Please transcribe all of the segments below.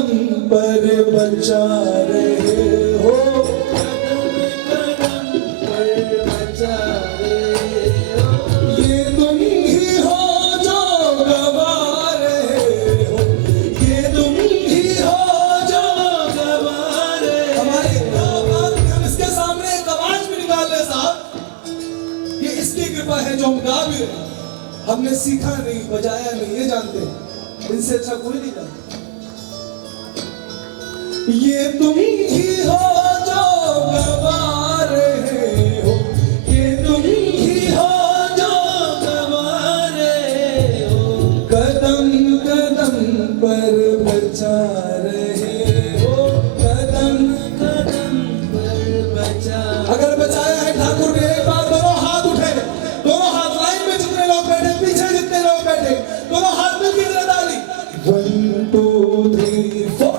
कदम पर बचा रहे हो, कदम पर बचा रहे हो। ये तुम ही हो जो गवा रहे हो, ये तुम ही हो जो गवा रहे हो। हमारी हम इसके सामने एक आवाज भी निकाल रहे साहब, ये इसकी कृपा है जो हम गा भी रहे हैं। हमने सीखा नहीं, बजाया नहीं, ये जानते हैं, इनसे अच्छा कोई नहीं जानता। ये तुम ही हो जो गवा रहे हो, ये तुम ही हो जो गवा रहे हो, कदम कदम पर बचा रहे हो, कदम कदम पर बचा। अगर बचाया है ठाकुर ने, एक बार दोनों हाथ उठे, दोनों हाथ लाइन में जितने लोग बैठे, पीछे जितने लोग बैठे, दोनों हाथ में कितने डाली। 1 2 3 4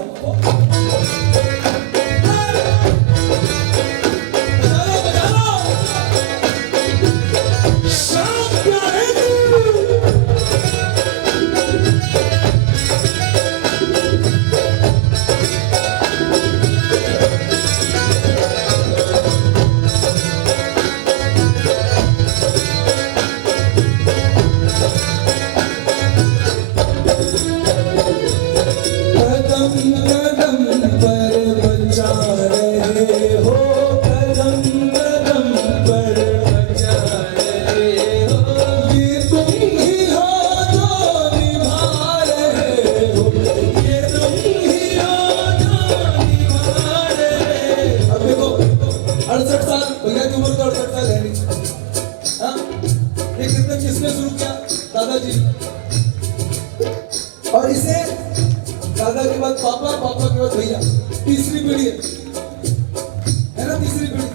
और इसे दादा के बाद पापा, पापा के बाद भैया, तीसरी पीढ़ी है ना, तीसरी पीढ़ी।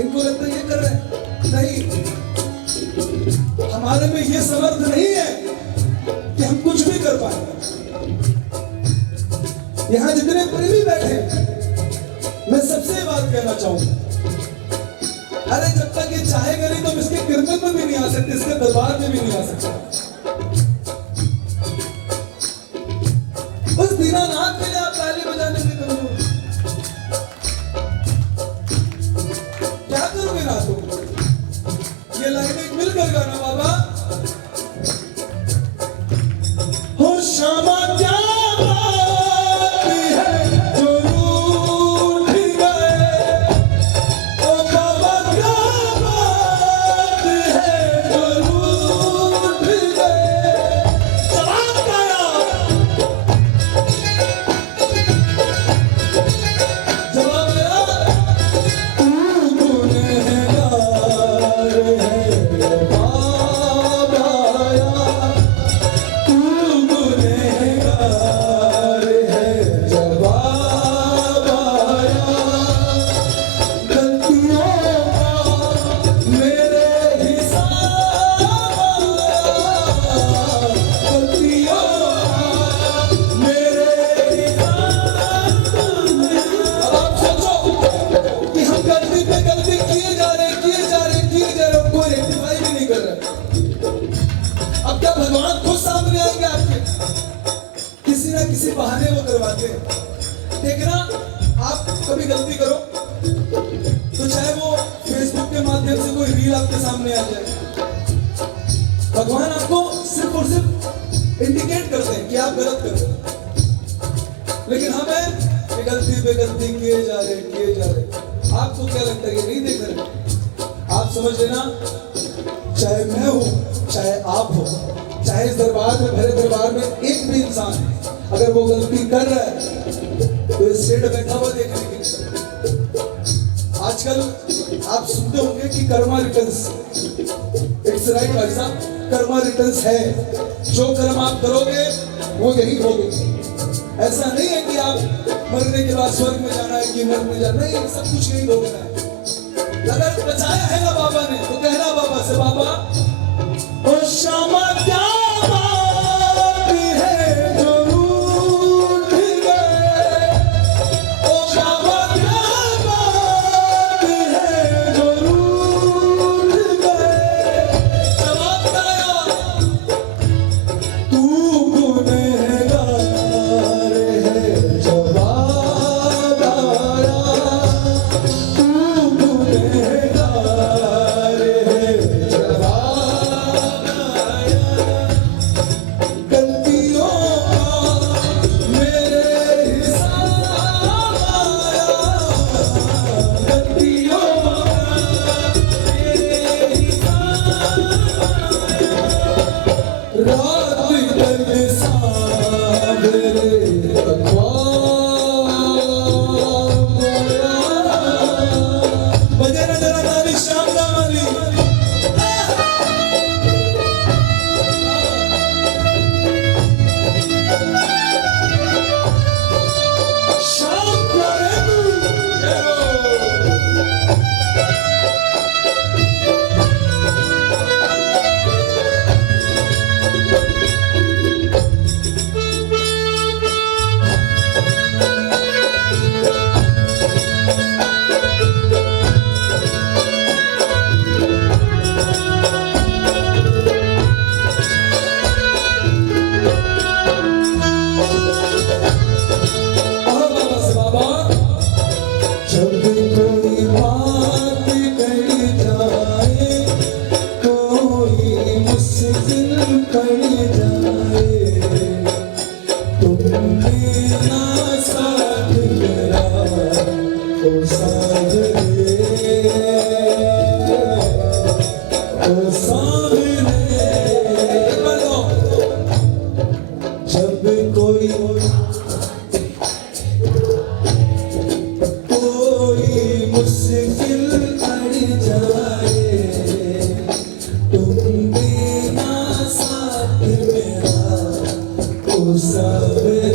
इनको लगता है ये कर रहे हैं, नहीं, हमारे में ये समर्थ नहीं है कि हम कुछ भी कर पाए। यहां जितने प्रेमी बैठे, मैं सबसे ये बात कहना चाहूंगा, अरे जब तक ये चाहेगा नहीं तो हम इसके कीर्तन में भी नहीं आ सकते, इसके दरबार में भी नहीं आ सकते। उस दीनानाथ के लिए आप ताली बजाने से करो, क्या करोगे रात को? ये लाइनें मिलकर गाना बाबा। हो श्यामा क्या बात है जो रूठ गए, ओ बाबा क्या बात है जो रूठ गए। जवाब आया, जवाब आया, तू गुनहगार है बाबा आया, तू गुनहगार है जवाब आया। गलतियों का मेरे हिसाब आया, गलतियों का मेरे हिसाब। अब आप सोचो कि हम गलती पे गलती किए जा रहे, किए जा रहे, किए जा रहे, कोई रेक्टिफाई भी नहीं कर रहा। अब क्या भगवान खुद सामने आएंगे आपके? किसी ना किसी बहाने वो करवाते हैं। देखना, आप कभी गलती करो तो चाहे वो फेसबुक के माध्यम से कोई रील आपके सामने आ जाए, भगवान आपको सिर्फ और सिर्फ इंडिकेट करते हैं कि आप गलत कर रहे हैं। लेकिन हमें ये गलती पे गलती किए जा रहे, किए जा रहे। आपको क्या लगता है ये नहीं देख रहे? आप समझ लेना, चाहे मैं हूं, चाहे आप हो, चाहे इस दरबार में, भरे दरबार में एक भी इंसान है, अगर वो गलती कर रहा है तो इस सेठ बैठा हुआ देखने के लिए। आजकल आप सुनते होंगे कि कर्मा रिटर्न्स, इट्स राइट भाई साहब, कर्मा रिटर्न्स है। जो कर्म आप करोगे वो यही होगे। ऐसा नहीं है कि आप मरने के बाद स्वर्ग में जाना है कि नरक में जाना, नहीं, सब कुछ यही भोगना है। अगर बचाया है ना बाबा ने तो कहना बाबा से, बाबा ओ श्यामा क्या बात है जो रूठ गए, ओ बाबा क्या बात है जो रूठ गए। जवाब आया, तू गुनहगार जब कोई मुश्किल अड़ जाए तुम देना साथ मेरा ओ सावरे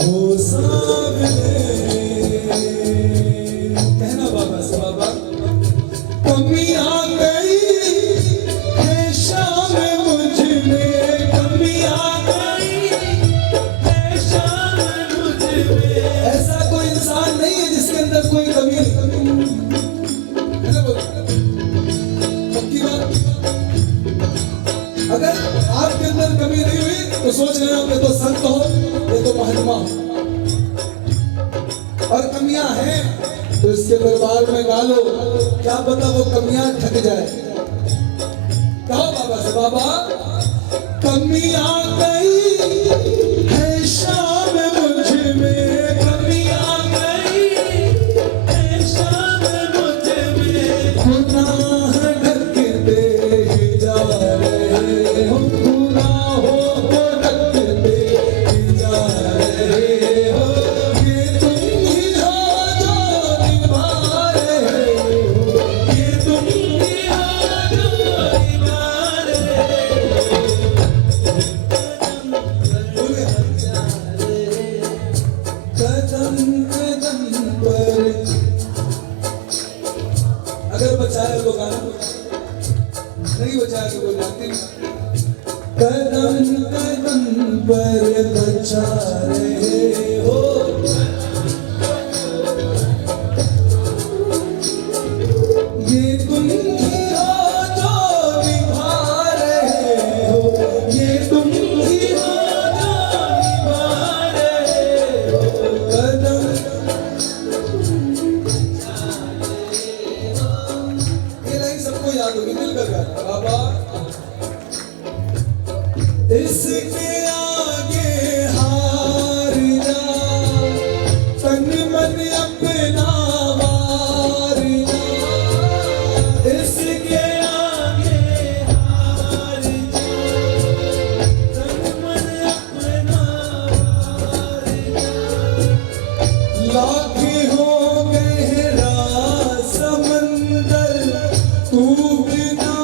ओ सावरे कहना बाबा से बाबा कमी आ गई है शाम मुझ में कमी आ गई है शाम मुझ में ऐसा कोई इंसान नहीं है जिसके अंदर कोई कमी नहीं है ना बोल पक्की बात अगर आपके अंदर कमी नहीं हुई तो सोच लेना ये तो संत हो ये तो महात्मा हो और कमियां हैं तो इसके दरबार में गा लो क्या पता वो कमियां ढक जाए कहो बाबा से बाबा कमियां गई है शाम मुझ में कमियां गई है शाम मुझ में गुनाह ढकते ही जा रहे हो गुनाहों को ढकते ही जा रहे हो ये तुम ही हो जो निभा रहे हो ये तुम ही हो जो निभा रहे हो कदम कदम पर अगर बचाया तो गाना नहीं बचाया तो कोई बात नहीं कदम कदम पर बचा रहे हो ये तुम ही हो जो निभा रहे हो ये तुम ही हो जो निभा रहे हो कदम ये लाइन सबको याद होगी मिलकर गाना बाबा इसके आगे हार जा तन मन अपना वार जा इसके आगे हार जा तन मन अपना वार जा लाख हो गहरा समंदर तू बिना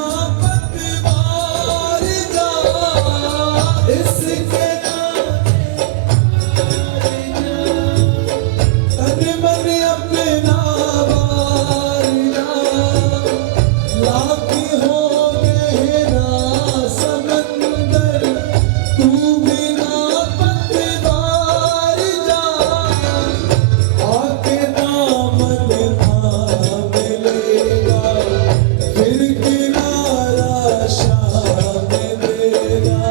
पतवार जा इसके तन मन अपना वार जा लाख हो गहरा समंदर तू बिना पतवार जा आके दामन थाम लेगा फिर किनारा शाम देगा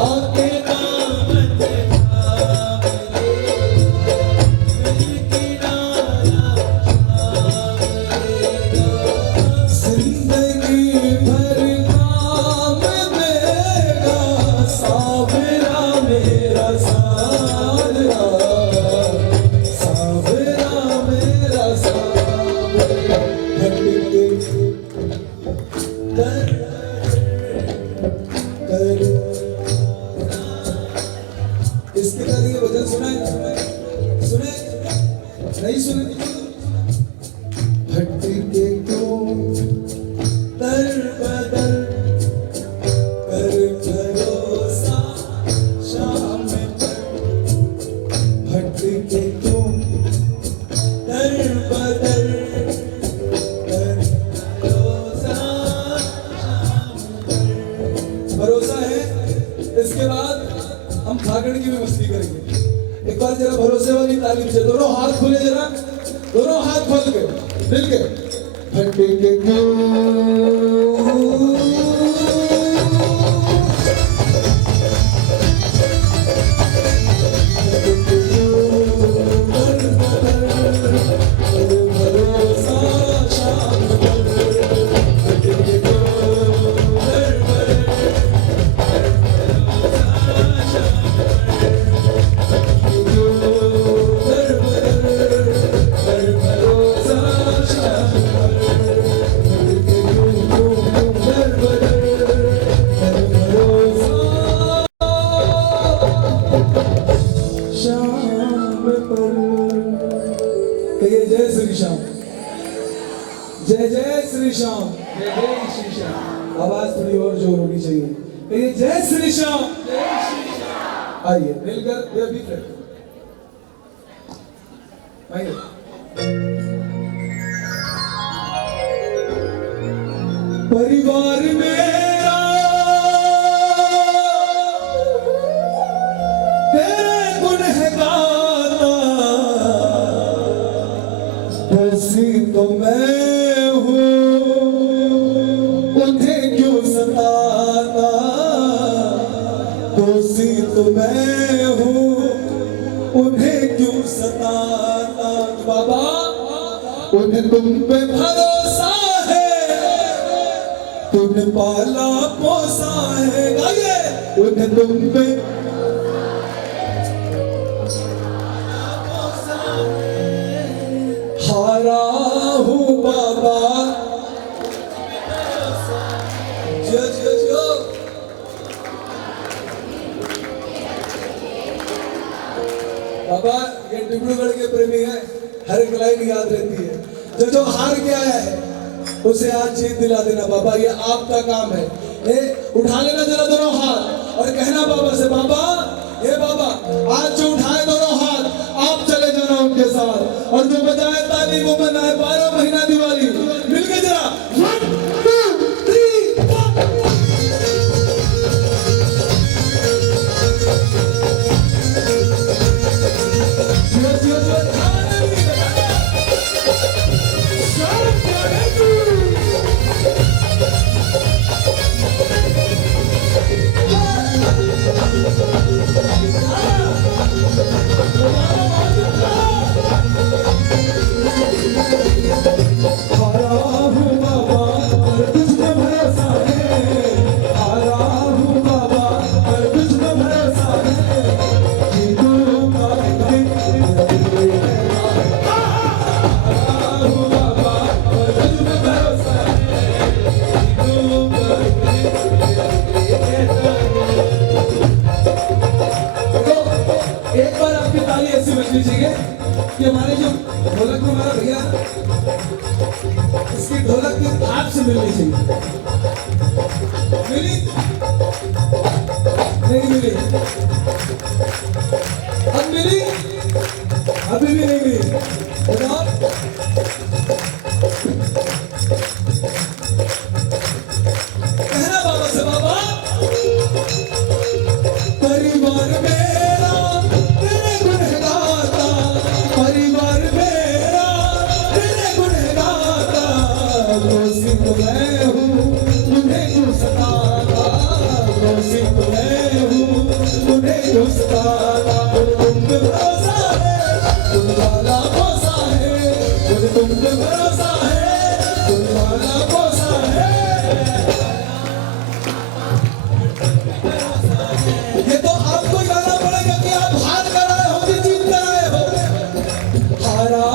आके दामन थाम लेगा फिर किनारा शाम देगा जिंदगी भर काम देगा सावरा मेरा सावरा सावरा मेरा सावरा भटके कर कर इसके बाद ये भजन सुना है सुने नहीं सुने भटके क्यों दर बदर कर भरोसा शाम पर भटके क्यों दर बदर कर भरोसा शाम पर भरोसा है इसके बाद हम फागण की भी मस्ती करेंगे एक बार जरा भरोसे वाली तालीम से दोनों हाथ खुले जरा दोनों हाथ खोल के मिल के भटके क्यों भरोसा शाम भरोसा शाम श्याम। जय जय श्री श्याम। आवाज थोड़ी और जोर होनी चाहिए। कहिए जय श्री श्याम। जय श्री श्याम। आइए मिलकर ये भी फ्रेंड आइए। परिवार मेरा तेरे गुण है गाता, दोषी तो मैं हूँ उन्हें क्यों सताता, दोषी तो मैं हूँ उन्हें क्यों सताता। बाबा उन्हें तुम पे भरोसा है, तूने पाला पोसा है। गाइए उन्हें तुम पे हारा हूँ बाबा। जियो जियो जियो। बाबा ये डिब्रूगढ़ के प्रेमी है, हर एक लाइन याद रहती है। जो हार के आया है उसे आज जीत दिला देना बाबा, ये आपका काम है। उठा लेना जरा दोनों हाथ और कहना बाबा से, बाबा ये बाबा आज जो उठाए दोनों हाथ आप चले जाना उनके साथ, और जो बजाए ताली वो मनाए 12 महीना दिवाली। मिलके जरा 1 2 3 कि हमारे जो ढोलक में हमारा भैया इसकी ढोलक की थाप से मिलनी चाहिए। मिली नहीं मिली, अब मिली अभी भी नहीं मिली। बताओ कहना बाबा से, बाबा परिवार मेरा तेरे गुण गाता, परिवार मेरा तेरे गुण गाता, दोषी तो मैं हूँ उन्हें क्यों सताता, दोषी तो मैं हूँ उन्हें क्यों सताता। तुम पे भरोसा है तुम वाला भरोसा है, तुम पे भरोसा है तुम वाला भरोसा है। ये तो आपको जाना पड़ेगा कि आप हार कर आए हो कि जीत कर आए हो। हारा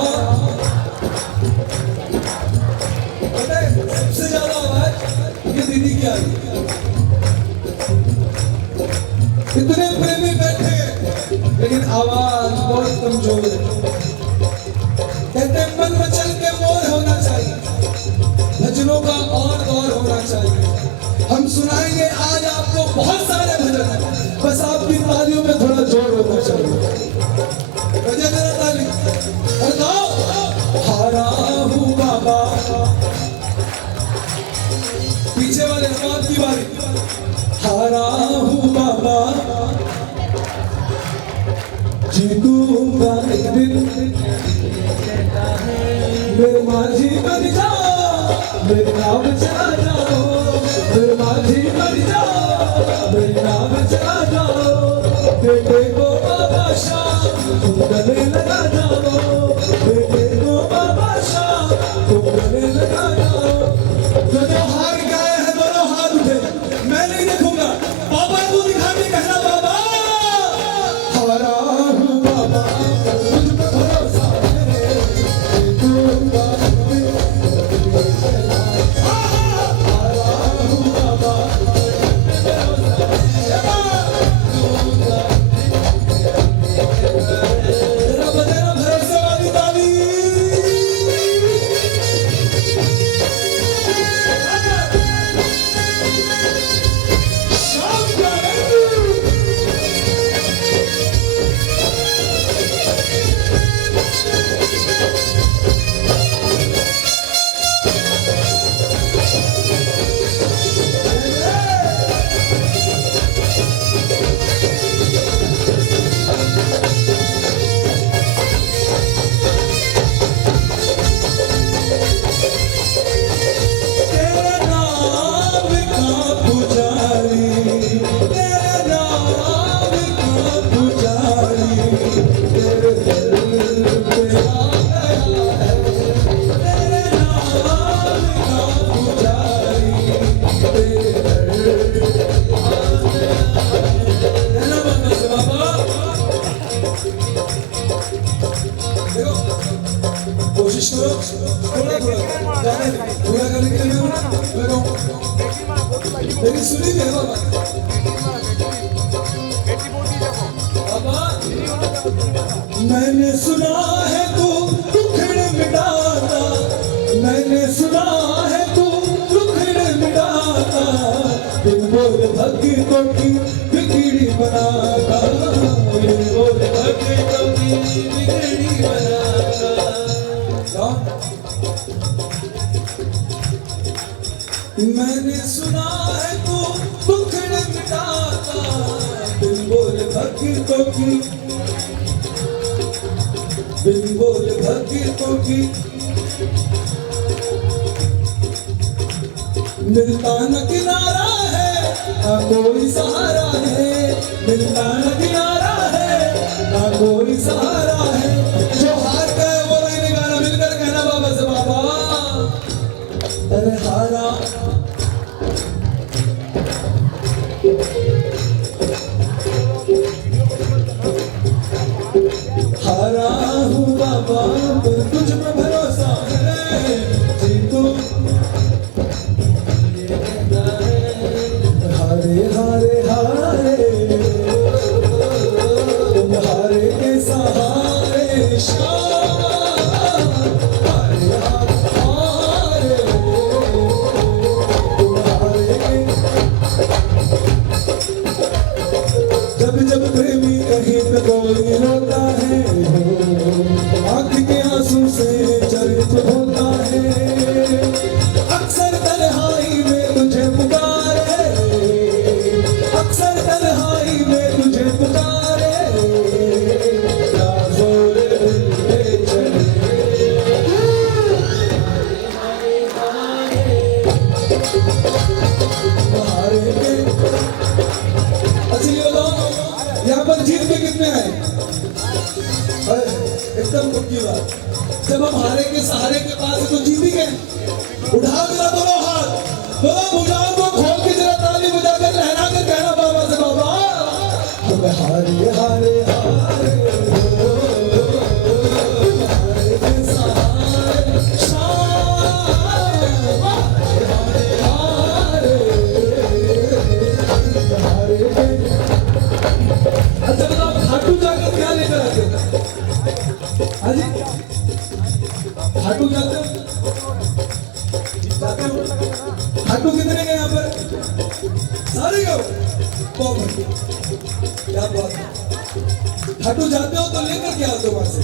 पता है सबसे ज्यादा आवाज ये दीदी की आई। इतने प्रेमी बैठे लेकिन आवाज बहुत कमजोर है। कहते हैं मन मचल के मोर होना चाहिए, भजनों का और होना चाहिए। हम सुनाएंगे आज आपको बहुत सारे भजन, बस आपकी तालियों में थोड़ा जोर होना चाहिए। बजा जरा ताली और गाओ। हारा हूँ बाबा, पीछे वाले नवाब की बारी। हारा हूँ बाबा जीतूंगा एक दिन, मेरे माझी बन जाओ, मेरे नाम चला जाओ, मेरे माझी बन जाओ, मेरे नाम चला जाओ। बेटे को बाबा शाह तुम गले लगा जाओ, बेटे को बाबा शाह तुम गले लगा जाओ। जो हार गए हैं दोनों हाथ उठे, मैं नहीं देखूंगा, बाबा को दिखा के कहना बाबा हारा हूँ बाबा, मुझ पे भरोसा है, जीतूंगा एक दिन। हारा हूँ बाबा, जरा सुनी है बाबा बाबा मैंने सुना है तू दुखड़े मिटाता मैंने सुना है तू दुखड़े मिटाता बिन बोल भक्तों की बिगड़ी बनाता बिन बोल भक्तों की बिगड़ी बनाता मैंने सुना है तू दुखड़े मिटाता बिन बोल भक्तों की बिन बोल भक्तों की मिलता न किनारा है ना कोई सहारा है मिलता न किनारा है ना कोई सहारा है जो हार गए वो नहीं गाना मिलकर कहना बाबा से बाबा अरे हारा हारा हूँ बाबा तुझ पे भरोसा है जीतू हारे हारे हारे तुम हारे के सहारे हारे हारे तुम हारे जब जब प्रेमी कहीं पे कोई रोता है आँख के आंसू से चरित होता है अक्सर तन्हाई में तुझे पुकारे अक्सर तन्हाई में तुझे पुकारे क्या जोर दिल पे चले हारे के असली बताओ यहाँ पर जीत के कितने आए एकदम पक्की बात जब हम हारे के सहारे के पास है तो जीत ही गए उठा जरा दोनों हाथ दोनों भुजाओं को खोल के जरा ताली बजाकर लहरा कर कहना बाबा से बाबा हम हारे हारे हारे हारे के सहारे हारे के अच्छा बताओ खाटू जाकर क्या लेकर आते हो हाँ जी खाटू जाते हो खाटू कितने गए यहाँ पर सारे गए बहुत बढ़िया क्या बात है खाटू जाते हो तो लेकर क्या आते हो वहां से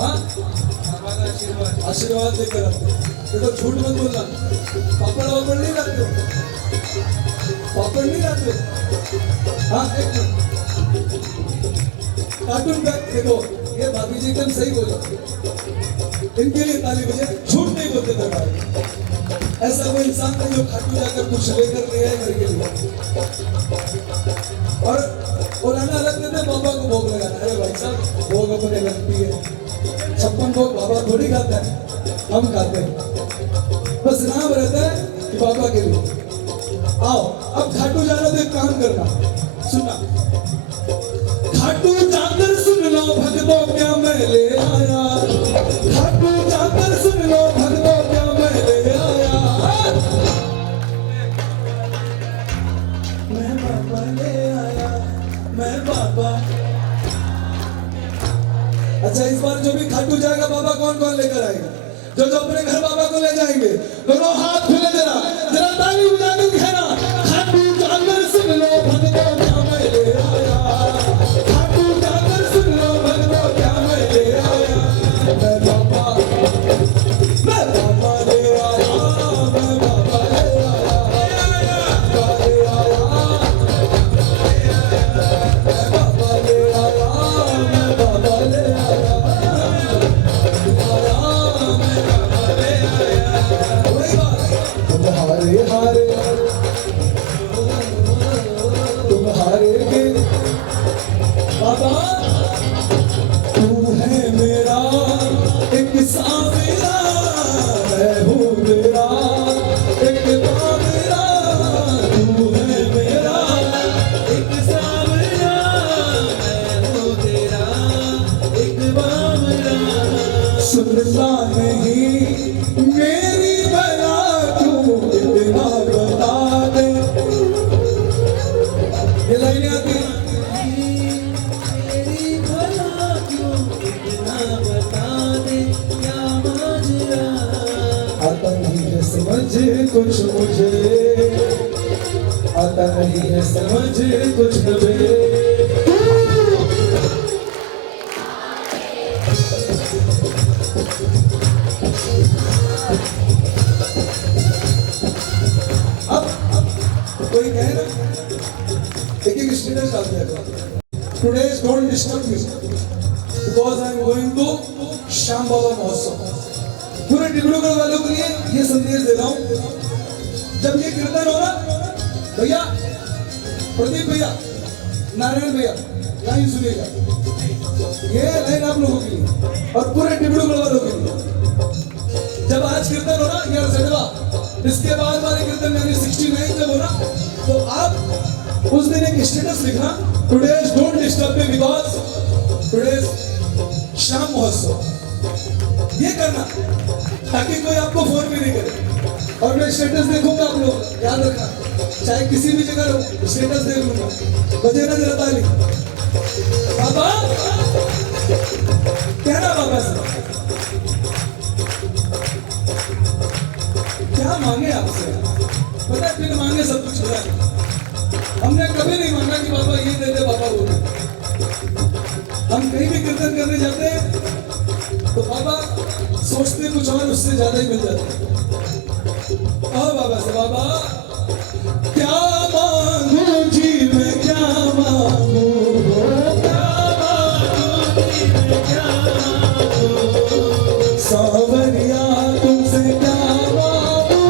हाँ आशीर्वाद लेकर आते हो देखो झूठ मत बोलना पापड़ वापड़ नहीं लाते हो पापड़ नहीं लाते हो हाँ एक मिनट कार्टून बैग देखो ये भाभी जी एकदम सही बोला इनके लिए ताली बजे झूठ नहीं बोलते दरबार ऐसा कोई इंसान नहीं जो खाटू जाकर कुछ लेकर ले आए घर के लिए और पुराना रखते थे बाबा को भोग लगाना अरे भाई साहब भोग अपने लगती है 56 भोग बाबा थोड़ी खाता है हम खाते हैं बस नाम रहता है कि बाबा के लिए आओ अब खाटू जाना तो एक काम करना सुनना खाटू जाकर सुन लो भक्तों क्या मैं ले आया खाटू जाकर सुन लो भक्तों क्या मैं ले आया मैं बाबा ले आया मैं बाबा अच्छा इस बार जो भी खाटू जाएगा बाबा कौन कौन लेकर आएगा जो जो अपने घर बाबा को ले जाएंगे दोनों हाथ खुले जरा जरा ताली बजाकर कहना खाटू जाकर सुन लो भक्तों क्या मैं ले आया खाटू जाकर सुन लो भक्तों क्या मैं ले आया मैं बाबा ले आया मैं बाबा ले आया मैं बाबा ले आया मैं बाबा ले आया हारे हारे कुछ मुझे आता नहीं है समझ कुछ नबे। अब कोई कहे ना एक एक स्टेटस डाल दिया करो, today don't disturb me because I am going to Shyam Baba Mahotsav. पूरे डिब्रूगढ़ वालों के लिए ये संदेश दे रहा हूं, जब ये कीर्तन हो रहा भैया, प्रदीप भैया, नारायण भैया, लाइन सुनिएगा, ये लाइन आप लोगों के लिए और पूरे डिब्रूगढ़ वालों के लिए। जब आज कीर्तन हो रहा यार सडवा, इसके बाद वाले कीर्तन यानी 69 जब हो रहा, तो आप उस दिन एक स्टेटस लिखना, today don't disturb me because today Shyam महोत्सव। ये करना ताकि कोई आपको फोन भी नहीं करे। और मैं स्टेटस देखूंगा, आप लोग याद रखना, चाहे किसी भी जगह हो स्टेटस देख लूंगा, बजे ना जरा ताली। बाबा क्या ना बाबा से क्या मांगे आपसे, पता है बिन मांगे सब कुछ हो जाए। हमने कभी नहीं मांगा कि बाबा ये दे दे, बाबा वो दे। हम कहीं भी कीर्तन करने जाते हैं तो बाबा सोचते कुछ और, उससे ज्यादा ही मिल जाते। और बाबा से, बाबा क्या मांगू जी मैं, क्या मांगू, क्या मांगू जी मैं, क्या मांगू, सावरिया तुमसे क्या मांगू,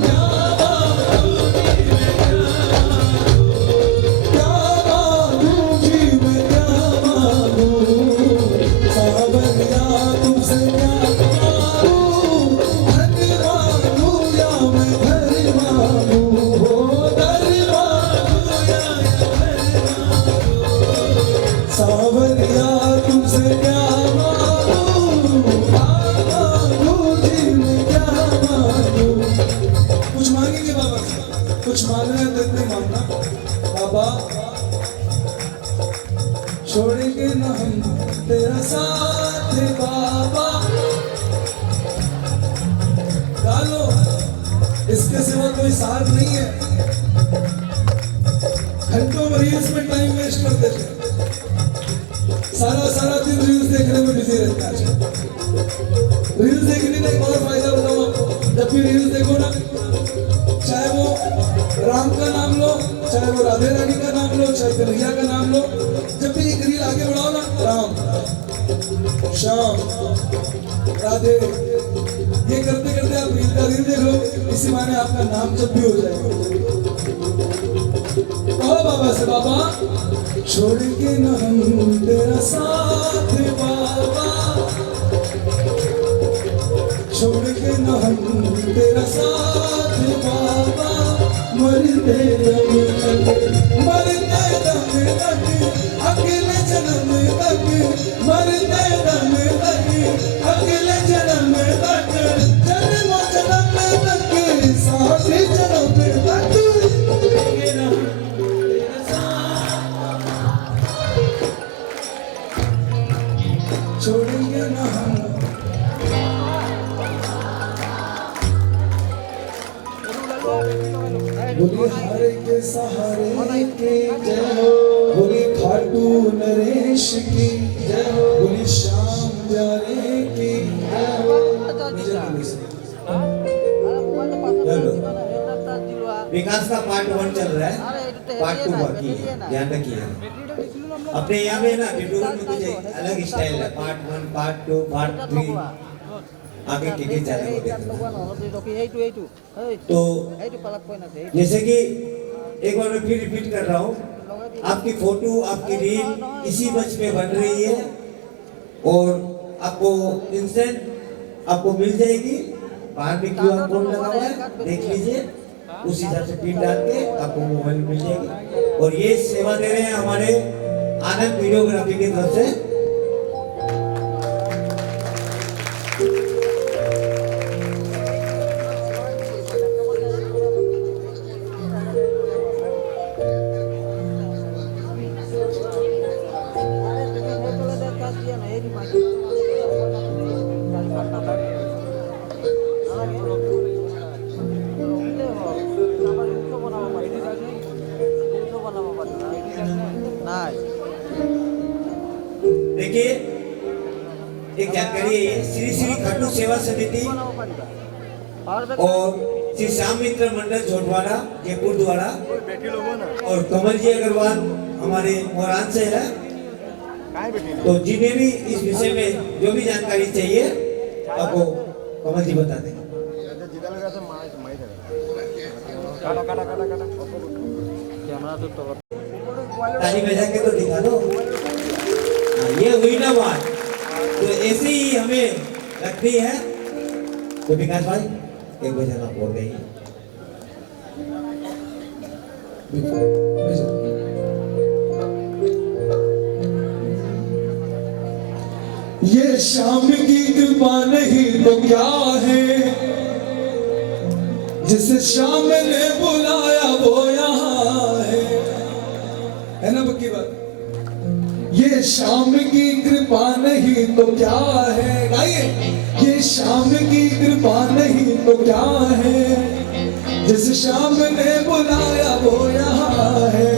क्या मांगू जी मैं, क्या मांगू जी मैं, क्या मांगू, सावरिया तुमसे क्या मांगू, धन मांगू या मैं धन मांगू, हो धन मांगू या धन मांगू, सावरिया तुमसे क्या मांगू, मांगू जी मैं क्या मांगू। कुछ मांगेंगे बाबा से, कुछ मांगना है तो नहीं मांगना। बाबा छोड़ेंगे न हम तेरा साथ बाबा, गालो इसके सिवा कोई साथ नहीं है। घंटों रील्स में टाइम वेस्ट कर देते हैं, सारा दिन रील्स देखने में बिजी रहता है। रील्स देखने का एक और फायदा बताऊं आपको, जब भी रील्स देखो ना, चाहे वो राम का नाम लो, चाहे वो राधे रानी का नाम लो, चाहे कन्हैया का नाम लो, जब भी एक रील आगे बढ़ाओ ना, राम श्याम राधे, ये करते करते आप रील का रील देख लो, इसी माने आपका नाम जब भी हो जाएगा। कहो बाबा से, बाबा छोड़ेंगे न हम तेरा साथ बाबा, छोड़ेंगे न हम तेरा साथ बाबा, मरते दम तक, मरते दम तक, अगले जन्म तक, मरते दम तक, अगले जन्म तक, जन्म जन्म तक, साथ जन्म तक, छोड़ेंगे ना हम। बोली हारे के सहारे के जय हो, बोली खाटू नरेश की जय हो, बोली श्याम प्यारे की जय हो। विकास का पार्ट 1 चल रहा है, पार्ट 2 बाकी है, ध्यान रखिए। अपने यहाँ में ना डिब्रूगढ़ में कुछ अलग स्टाइल है, पार्ट 1, पार्ट 2, पार्ट 3, आगे के चैनल को देखना। तो जैसे कि एक बार मैं फिर रिपीट कर रहा हूँ, आपकी फोटो, आपकी रील इसी मंच पे बन रही है और आपको इंस्टेंट आपको मिल जाएगी। बाहर भी QR कोड लगा हुआ है, देख लीजिए, उसी हिसाब से पिन डाल के आपको मोबाइल मिल जाएगी। और ये सेवा दे रहे हैं हमारे आनंद वीडियोग्राफी की तरफ से। एक जानकारी है ये, श्री श्री खाटू सेवा समिति और श्री श्याम मित्र मंडल झोटवाड़ा जयपुर द्वारा और कमल जी अग्रवाल हमारे मोरान से है। तो जिन्हें भी इस विषय में जो भी जानकारी चाहिए आपको कमल जी बता देंगे। ताली बजा के तो दिखा दो। ये हुई ना बात, तो ऐसे ही हमें रखनी है। तो विकास भाई एक भजन आप बोल रही ये शाम की कृपा नहीं तो क्या है, जिस शाम ने बुलाया वो यहाँ है ना पक्की बात। ये शाम की कृपा नहीं तो क्या है, गाइए। ये शाम की कृपा नहीं तो क्या है, जिस शाम ने बुलाया वो यहाँ है।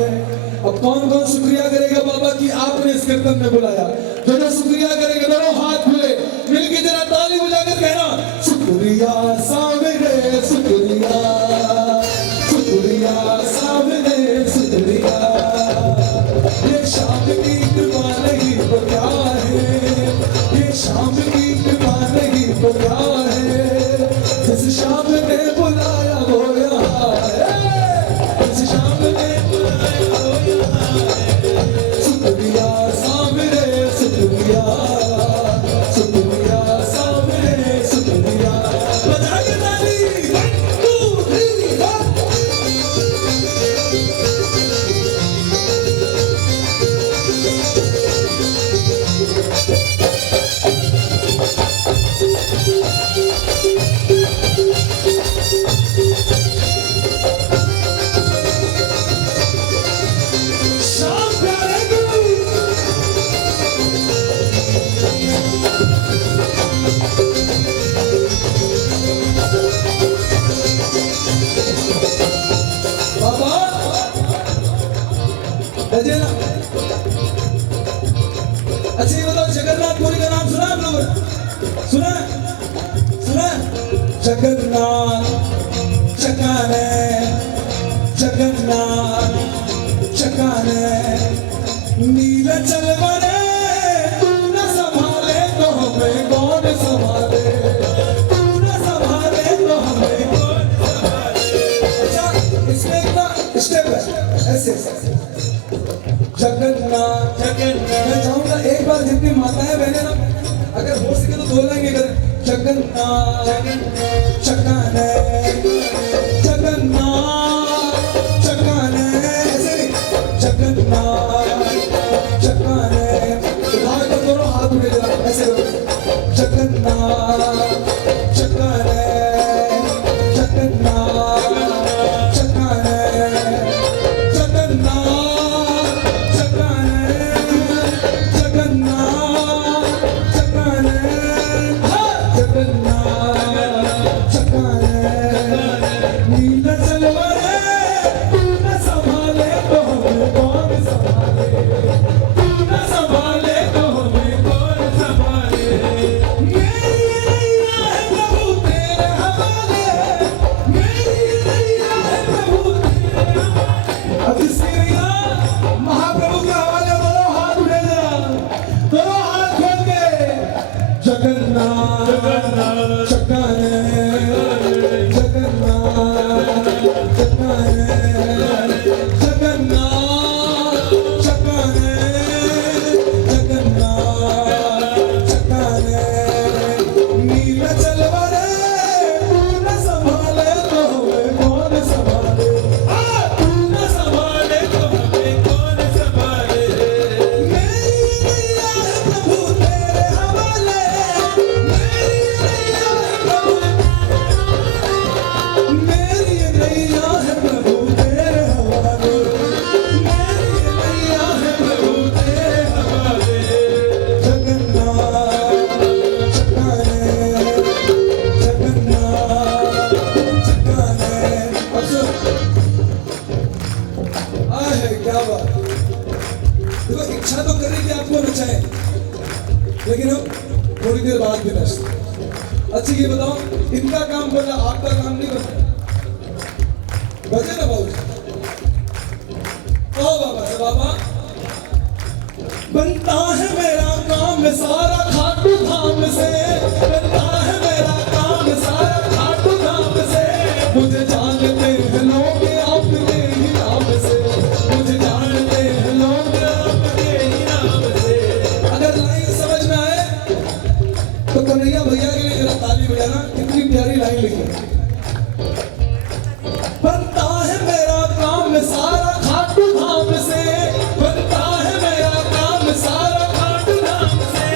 अब कौन कौन शुक्रिया करेगा बाबा कि आपने इस कीर्तन में बुलाया। जो शुक्रिया करेगा दोनों हाथ खुले मिलके जरा ताली बजाकर कहना शुक्रिया सामने शुक्रिया, शुक्रिया सामने शुक्रिया। ये शाम की कृपा नहीं तो क्या है, ये शाम की कृपा नहीं तो क्या है, जिस शाम ने बुलाया वो यहाँ है, जिस शाम ने बुलाया वो यहाँ है। शुक्रिया सामने शुक्रिया, शुक्रिया सामने शुक्रिया। बजा के ताली 1 2 3 शाम प्यारे गुरु। बाबा बजे ना। अच्छा ये बताओ जगन्नाथपुरी का नाम सुना है आप लोगों ने? सुना है? सुना है? जगन्नाथ चकाने, जगन्नाथ चकाने नीला चलवरे। तू न संभाले तो हमें कौन संभाले, तू न संभाले तो हमें कौन संभाले। अच्छा इसमें एक स्टेप है ऐसे जगन्नाथ जगन्नाथ। मैं चाहूंगा एक बार जितनी माताएं बहनें ना अगर हो सके तो बोलेंगे जगन्नाथ चकाने, जगन्नाथ चकाने। ऐसे नहीं जगन्नाथ चकाने। हाथ को दोनों हाथ उठे जरा ऐसे जगन्नाथ चकाने, जगन्नाथ चकाने, जगन्नाथ चकाने, जगन्नाथ चकाने, जगन्नाथ चकाने। नीला चलवरे तू न संभाले तो हमें कौन संभाले, तू न संभाले तो हमें कौन संभाले। मेरी नैया है प्रभु तेरे हवाले, मेरी नैया है प्रभु तेरे हवाले। अब इसकी नैया महाप्रभु के हवाले। दोनों हाथ उठे जरा, दोनों हाथ खोल के जगन्नाथ चकाने, जगन्नाथ चकाने, जगन्नाथ चकाने, जगन्नाथ चकाने। नीला चलवरे तू न संभाले तो हमें कौन संभाले, तू न संभाले तो हमें कौन संभाले। मेरी नैया है प्रभु तेरे हवाले, मेरी नैया है प्रभु, मेरी नैया है प्रभु तेरे हवाले, मेरी नैया है प्रभु तेरे हवाले। जगन्नाथ चकाने, जगन्नाथ चकाने। अब सुन आहे क्या बात। देखो इच्छा तो कर रही कि आपको नचाए, लेकिन अब देर बाद भी नचते। अच्छा ये बताओ, इनका काम बना, आपका काम नहीं बना? बजे ना बाबू, कहो बाबा से, बाबा बनता है मेरा काम सारा खाटू धाम से, बनता है मेरा काम सारा खाटू धाम से, मुझे जानते हैं लोग आपके ही नाम से, मुझे जानते हैं लोग आपके ही नाम से। अगर लाइन समझ में आए तो कन्हैया भैया के लिए जरा ताली बजाना, कितनी प्यारी लाइन लिखी है। बनता है मेरा काम सारा खाटू धाम से, बनता है मेरा काम सारा खाटू धाम से,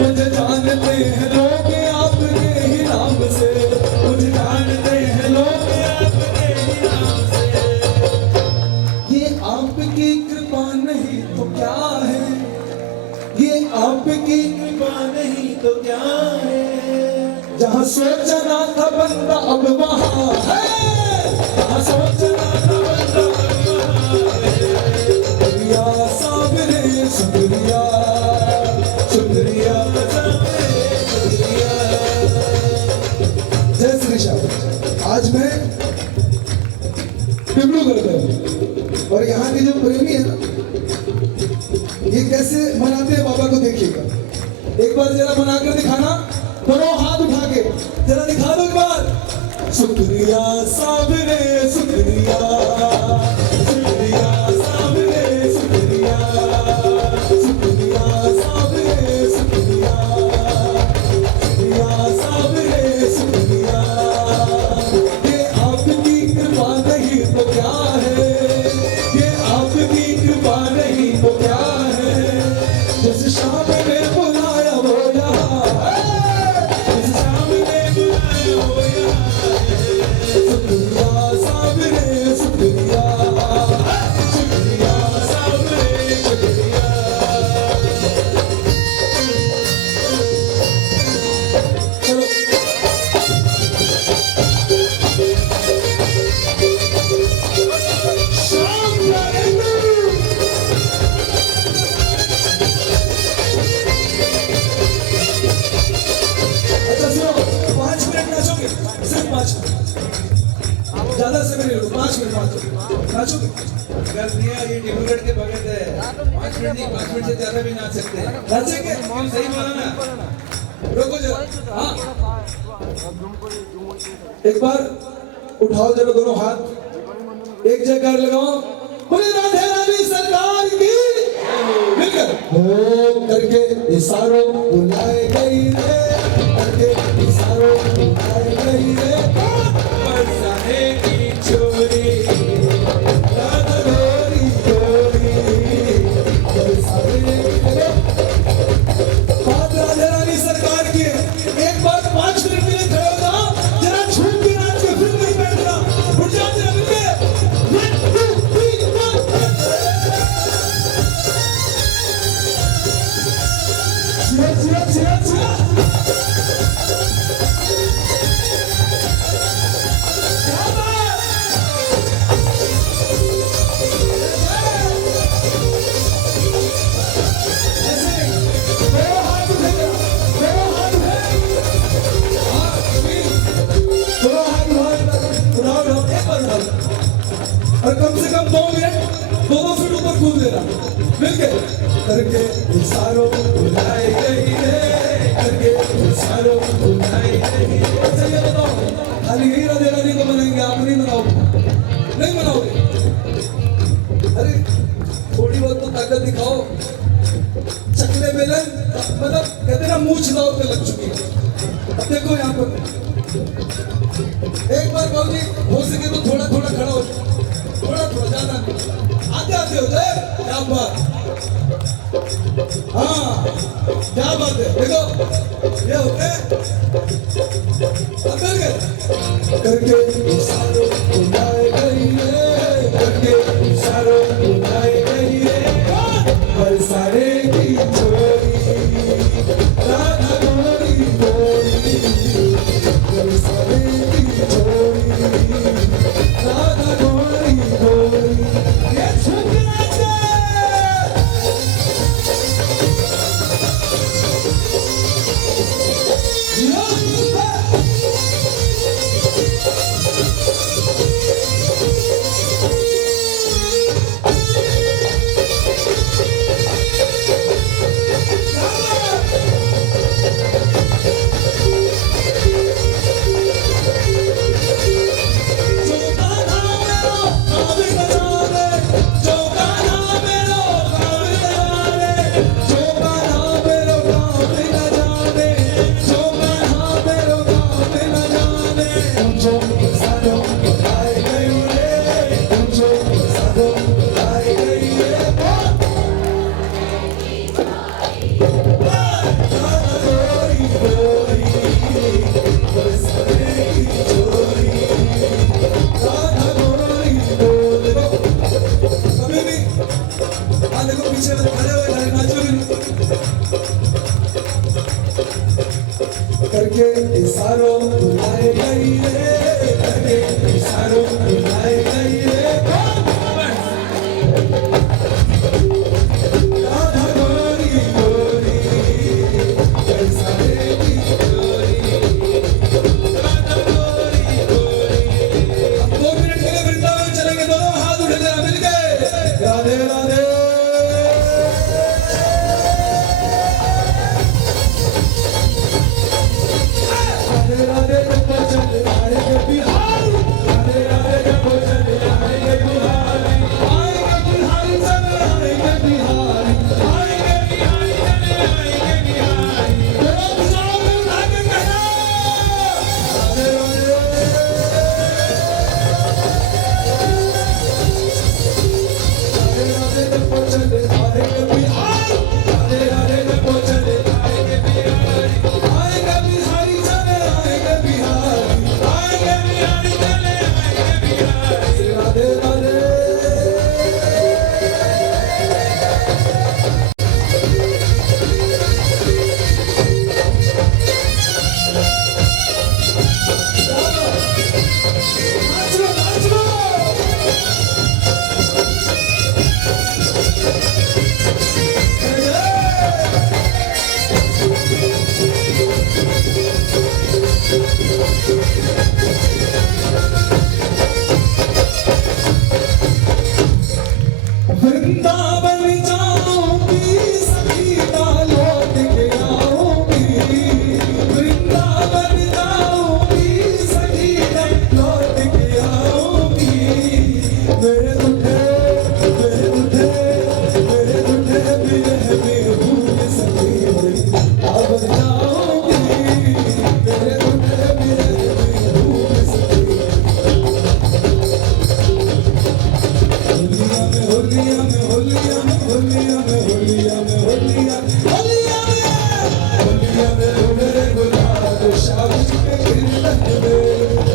मुझे जानते हैं लोग आपके ही नाम से, मुझे जानते हैं लोग आपके ही नाम से। ये आपकी कृपा नहीं तो क्या है, ये आपकी कृपा नहीं तो क्या है, जहाँ सोचना था बंदा अब वहाँ है, जहाँ सोचना था बंदा अब वहाँ है। शुक्रिया साबरे शुक्रिया, शुक्रिया साबरे शुक्रिया। जय श्री श्याम। आज मैं डिब्रूगढ़ में हूँ और यहाँ के जो प्रेमी है ना, ये कैसे मनाते हैं बाबा को देखिएगा। एक बार जरा बनाकर दिखाना, दोनों हाथ उठा के जरा दिखा दो एक बार। शुक्रिया साबरे शुक्रिया, शुक्रिया साबरे शुक्रिया, शुक्रिया साबरे शुक्रिया, शुक्रिया साबरे शुक्रिया। ये आपकी कृपा नहीं तो क्या है, ये आपकी कृपा नहीं तो क्या है, जिस शाम में बुलाया वो यहाँ है, जिस शाम में बुलाया वो यहाँ है। शुक्रिया साबरे शुक्रिया, शुक्रिया साबरे शुक्रिया। चलो शाम लगेगी। अच्छा सुनो, 5 मिनट नाचोगे, सिर्फ 5 मिनट, ज्यादा समय नहीं लो, 5 मिनट नाचोगे। अगर भैया ये डिब्रूगढ़ के भगत है, 5 मिनट नहीं, 5 मिनट से ज्यादा भी नाच सकते हैं। नाचेंगे? क्यों, सही बोला ना? रुको जरा, हाँ एक बार उठाओ जरा दोनों हाथ, एक जयकार लगाओ, बोले राधे रानी सरकार की, मिलकर हो करके इशारों बुलाए गई रे, करके इशारों बुलाए गई रे। बरसाने की चोरी राधा गोरी गोरी, बरसाने की बात राधे रानी सरकार की है। एक बार 5 मिनट के लिए खड़े हो जाओ, जरा झूम के नाच के फिर नहीं बैठना, उठ जाओ जरा मिलके। 1 2 3 4 चिया चिया चिया। क्या बात? ऐसे दो हाथ उठे जरा, दो हाथ उठे, हाँ कभी दो हाथ उठाओ, उठाओ एक बार उठाओ, और कम से कम 2 मिनट 2 फीट ऊपर कूद लेना मिलके। करके इशारों बुलाए गई रे, करके इशारों बुलाए गई रे। अच्छा ये बताओ, खाली यही राधे रानी को मनाएंगे, आप नहीं मनाओगे? नहीं मनाओगे? अरे थोड़ी बहुत तो ताकत दिखाओ। चकले बेलन मतलब कहते ना मुंह छिलाओ पे लग चुकी है। अब देखो यहाँ पर एक बार बाबू जी हो सके तो थोड़ा थोड़ा खड़ा हो, थोड़ा थोड़ा, ज्यादा नहीं, आते आते हो जाए। क्या बात, हाँ क्या बात है, देखो ये होते हैं। अब करके करके इशारों बुलाए गई रे, करके इशारों बुलाए गई रे, बरसाने की चोरी राधा गोरी गोरी, बरसाने की चोरी राधा गोरी गोरी। ये झूम के नाचे। उठे जरा मिलके राधे राधे राधे राधे जब चले आएंगे बिहारी राधे राधे जब चले आएंगे बिहारी आएंगे बिहारी चले आएंगे बिहारी आएंगे बिहारी चले आएंगे बिहारी तेरा गुजारा में उठा के कहना राधे राधे राधे जब चले आएंगे बिहारी राधे राधे जब चले आएंगे बिहारी आएंगे बिहारी चले आएंगे बिहारी आएंगे बिहारी चले आएंगे बिहारी राधे राधे नाचो नाचो वृंदावन जाऊंगी सखीता लौट के आऊंगी वृंदावन जाऊंगी सखीता लौट के आऊंगी मेरे दूल्हे बिरह में भूल सकी अब जाऊंगी मेरे दूल्हे बिरह में भूल सकी होलिया में होलिया में होलिया में होलिया में होलिया में होलिया में होलिया में मेरे गुलाल शाम जी के कीर्तन में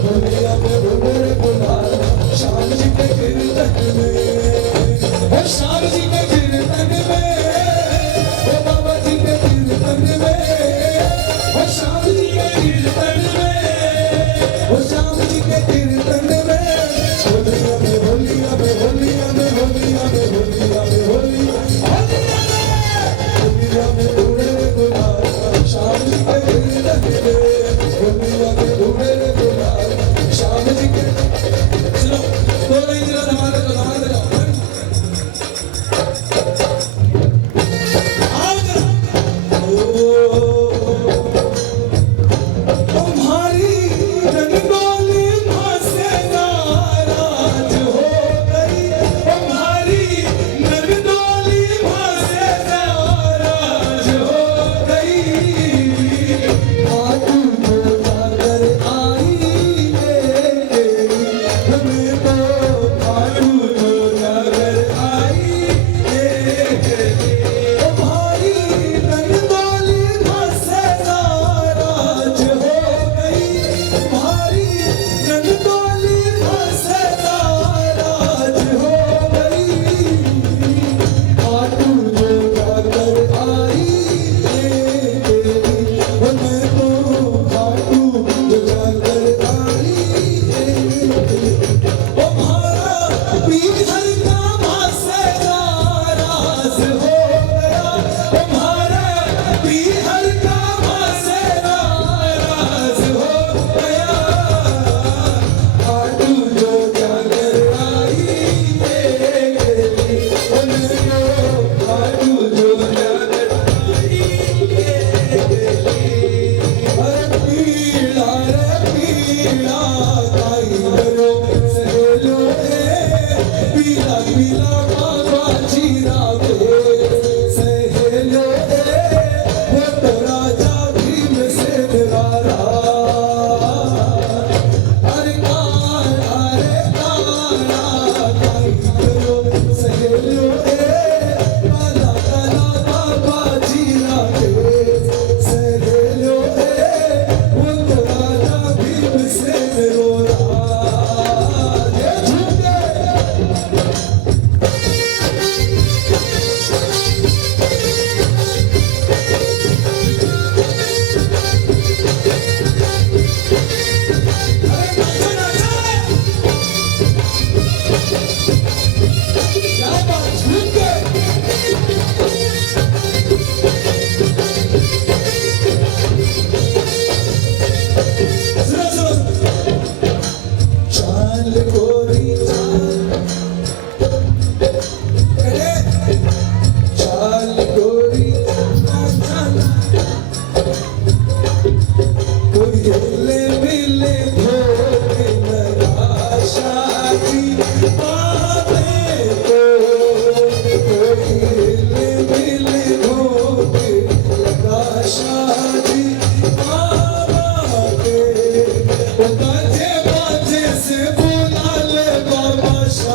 होलिया में मेरे गुलाल शाम जी के कीर्तन में ओ शाम जी के कीर्तन में ओ बाबा जी के कीर्तन में ओ शाम जी के कीर्तन में ओ शाम जी के कीर्तन में होलिया में होलिया में होलिया में होलिया में होलिया में होलिया होलिया में मेरे गुलाल शाम जी के कीर्तन में होलिया में मेरे गुलाल शाम जी के चलो दो लाइन जरा धमाल दो आओ जरा तुम्हारी रंगोली से नाराज हो गई तुम्हारी रंगोली से नाराज हो गई आतू को जाकर आई हमें तो आतू को जाकर आई तुम्हारी रंगोली से नाराज हो गई तुम्हारी रंगोली से नाराज हो गई आतू जो जाकर आई हमें तो आतू जो जाकर आई तुम्हारा पीहर का भासे नाराज हो गया तुम्हारा पीहर का भासे नाराज हो गया आतू जो जाकर आई हमें तो आतू जो जाकर आई अरे पीला काई बरो सहेलो पीला पीला बाबा जीरा सहेलो वो तो राजा भीम से द्वारा अरे काला काई बरो सहेलो काला काला बाबा जीरा सहेलो वो तो राजा भीम से द्वारा ये झूठे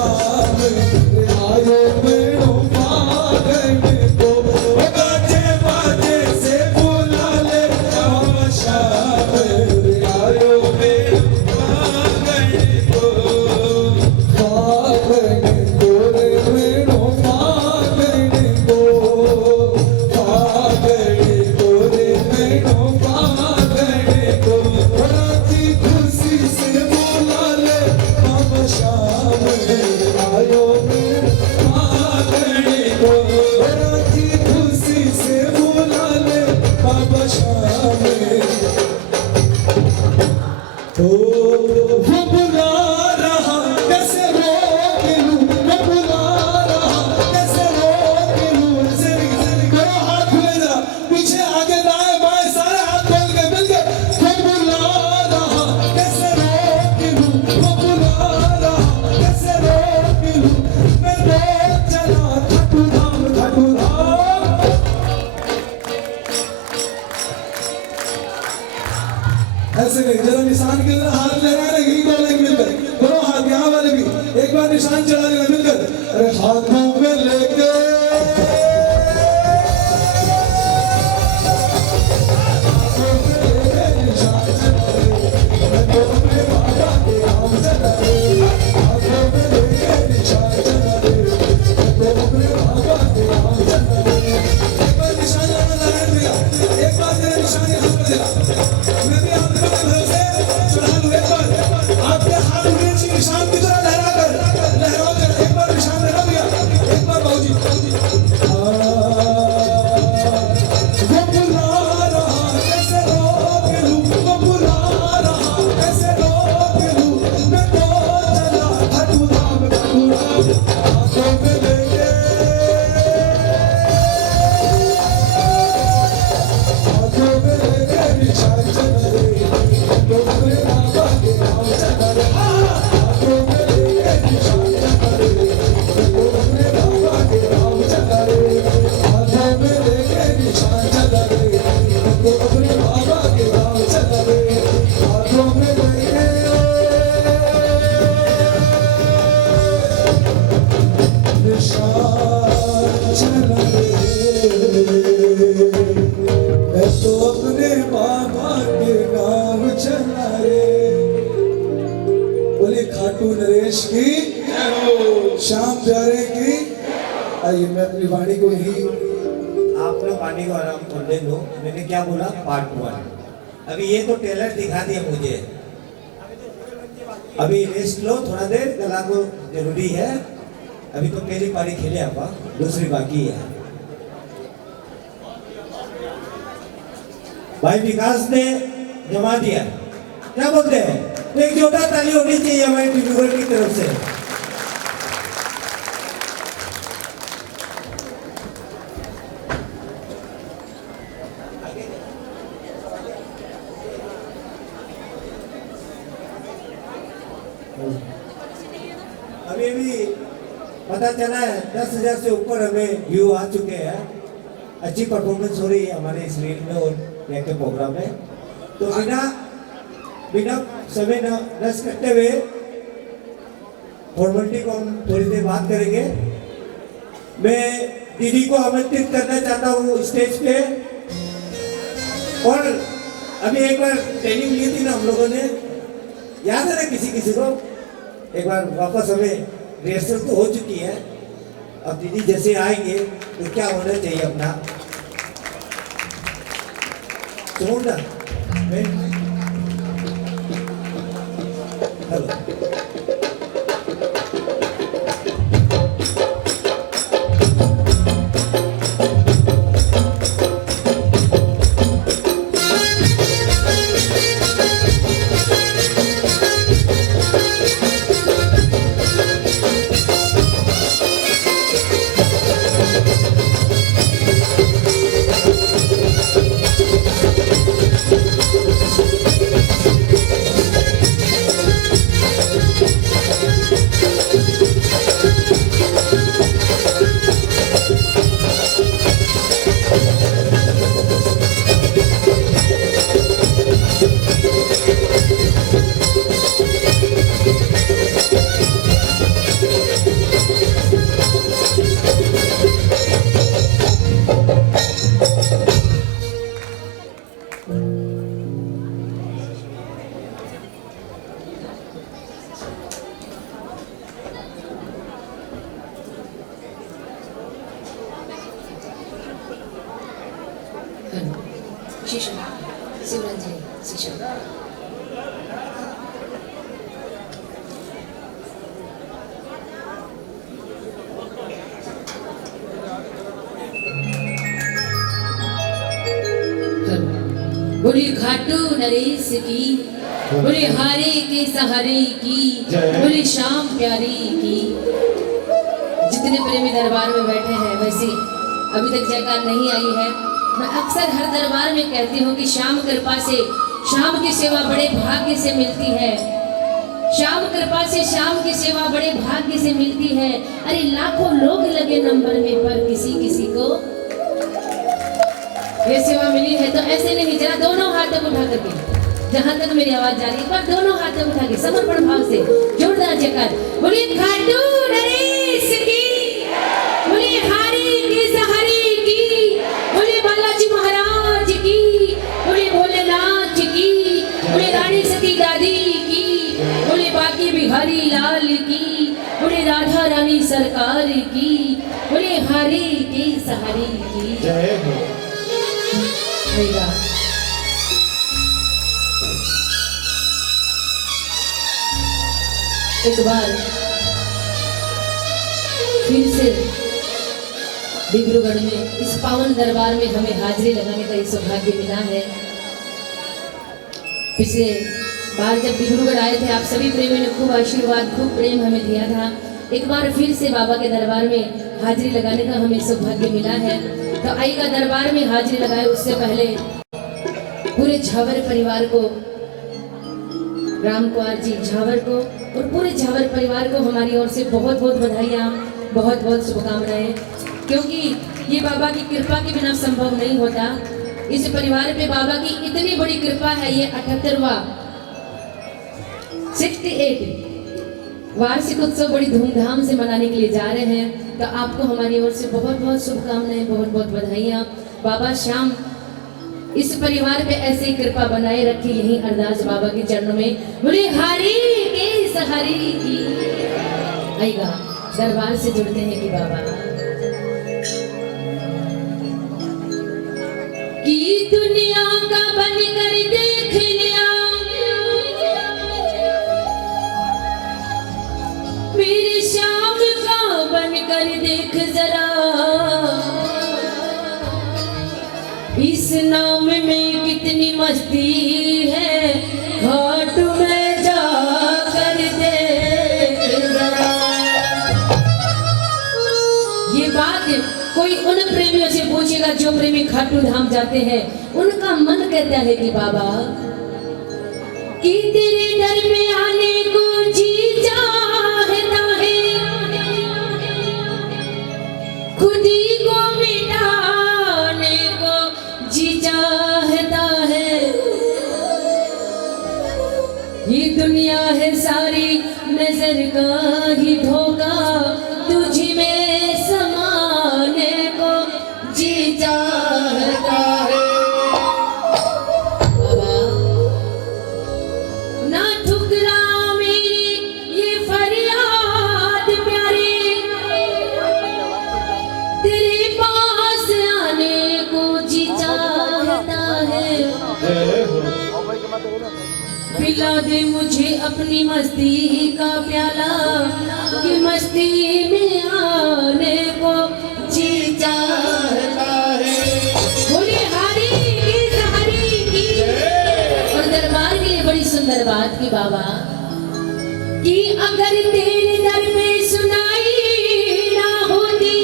शाम आयो मेरो पागल को गाजे बाजे से बुला ले अब शाम आयो मेरो पागल को रे मेरो पागल को रे मेरो पागल को राती खुशी से बुला ले अब शाम आयो मेरो पागल को राती खुशी से बुला ले अब शाम तो वो बुला रहा कैसे रोक लूं वो बुला रहा कैसे रोक लूं जिंदगी करो हाथ खुले जरा पीछे आगे दाएं बाएं सारे हाथ खोल के मिल के वो बुला रहा कैसे रोक लूं वो बुला रहा कैसे रोक लूं मैं तो चला थकू धाम ऐसे नहीं जरा निशान के अंदर हाथ लगाए रखी वाले मिलकर दोनों हाथ यहाँ वाले भी एक बार निशान चढ़ा देगा मिलकर अरे हाथों में लेके हाथों में लेके निशान चढ़ा दे मैं तो अपने बाबा के नाम चढ़ा दे हाथों में लेके निशान चढ़ा दे मैं तो अपने बाबा के नाम चढ़ा दे एक बार निशान यहाँ लगाए दिया एक बार तेरे निशान यहाँ पर दिया मैं भी आपके भरोसे चढ़ा लूं एक बार आपके हाथ नीचे निशान की तरह लहराओ कर एक बार निशान लगा दिया एक बार बाबूजी वो बुला रहा कैसे रोक लूं वो बुला रहा कैसे रोक लूं मैं तो चला थकू धाम हाथों में लेके हाथों में लेके निशान चढ़ा दे तो अपने बाबा के नाम चढ़ा दे हाथों में लेके निशान चढ़ा दे तो अपने बाबा के नाम चढ़ा दे हाथों में लेके निशान चढ़ा दे तो अपने बाबा के नाम चढ़ा दे हाथों में लेके निशान चढ़ा दे मैं तो अपने बाबा के नाम चला रे बोले खाटू नरेश की श्याम प्यारे की आइए मैं अपनी वाणी को ही आप लोग पानी को आराम कर ले लो मैंने क्या बोला पार्ट 1 अभी ये तो टेलर दिखा दिया मुझे अभी रेस्ट लो थोड़ा देर गला को जरूरी है अभी तो पहली पारी खेले आप दूसरी बाकी है भाई विकास ने जमा दिया क्या बोलते हैं तो एक जोरदार ताली होनी चाहिए हमारे डिब्रूगढ़ की तरफ से अभी अभी पता चला है 10,000 से ऊपर हमें व्यू आ चुके हैं अच्छी परफॉर्मेंस हो रही है हमारे इस रील में और के प्रोग्राम में तो बिना समय नष्ट करते हुए फॉर्मेलिटी को हम थोड़ी देर बात करेंगे मैं दीदी को आमंत्रित करना चाहता हूँ स्टेज पे और अभी एक बार ट्रेनिंग ली थी ना हम लोगों ने याद है ना किसी को एक बार वापस हमें रिहर्सल तो हो चुकी है अब दीदी जैसे आएंगे तो क्या होना चाहिए अपना हेलो शिशु शिवरंजनी शिशु बोली खाटू नरेश की, बोली हारे के सहारे की, बोली शाम प्यारी की। जितने प्रेमी दरबार में बैठे हैं वैसे अभी तक जयकार नहीं आई है। मैं अक्सर हर दरबार में कहती हूँ कि शाम कृपा से शाम की सेवा बड़े भाग्य से मिलती है। शाम कृपा से शाम की सेवा बड़े भाग्य से मिलती है। अरे लाखों लोग लगे नंबर में पर किसी किसी को ये सेवा मिली है। तो ऐसे नहीं, जरा दोनों हाथ तक उठा करके, जहां तक मेरी आवाज जा रही है, पर दोनों हाथ तक उठा के समर्पण भाव से जोरदार जयकार। बोलिए खाटू नरेश की, बोलिए हारी की सहारी की, बोलिए बालाजी महाराज की, बोलिए भोलेनाथ की, बोलिए रानी सती दादी की, बोलिए बाकी बिहारी लाल की, बोलिए राधा रानी सरकार की, बोलिए हारी की सहारी की। जय हो। एक बार फिर से डिब्रूगढ़ में इस पावन दरबार में हमें हाजिरी लगाने का ये सौभाग्य मिला है। पिछले बार जब डिब्रूगढ़ आए थे आप सभी प्रेमियों ने खूब आशीर्वाद खूब प्रेम हमें दिया था। एक बार फिर से बाबा के दरबार में हाजिरी लगाने का हमें सौभाग्य मिला है। तो आइएगा दरबार में हाजिरी लगाए उससे पहले पूरे झावर परिवार को, राम कुमार जी झावर को और पूरे झावर परिवार को हमारी ओर से बहुत बहुत बधाइयाँ, बहुत बहुत शुभकामनाएं। क्योंकि ये बाबा की कृपा के बिना संभव नहीं होता। इस परिवार पे बाबा की इतनी बड़ी कृपा है। ये 78वां 68 वार्षिक उत्सव बड़ी धूमधाम से मनाने के लिए जा रहे हैं। तो आपको हमारी ओर से बहुत बहुत शुभकामनाएं, बहुत बहुत बधाइयाँ। बाबा श्याम इस परिवार पे ऐसे ही कृपा बनाए रखे, यही अरदास बाबा के चरणों में। बोले हारी के सहारी की। आइएगा दरबार से जुड़ते हैं कि बाबा की दुनिया का बनकर देख लिया, मेरे श्याम का बनकर देख जरा, इस नाम में कितनी मस्ती है, घाट में जाकर देख जरा। ये बात कोई उन प्रेमियों से पूछेगा जो प्रेमी खाटू धाम जाते हैं, उनका मन कहता है कि बाबा कि तेरे दर में आने को जी चाहता है, खुद ही को मिटाने को जी चाहता है। ये दुनिया है सारी नजर का ही धोखा, तुझी में समाने को जी चाहता है। बाबा ना ठुकरा मेरी ये फरियाद प्यारे, तेरे पास आने को जी चाहता है। पिला दे मुझे अपनी मस्ती का प्याला, कि मस्ती में आने को जी चाहता है। बोले हारी की सहारी की। और दरबार के लिए बड़ी सुंदर बात की बाबा कि अगर तेरे दर में सुनाई ना होती,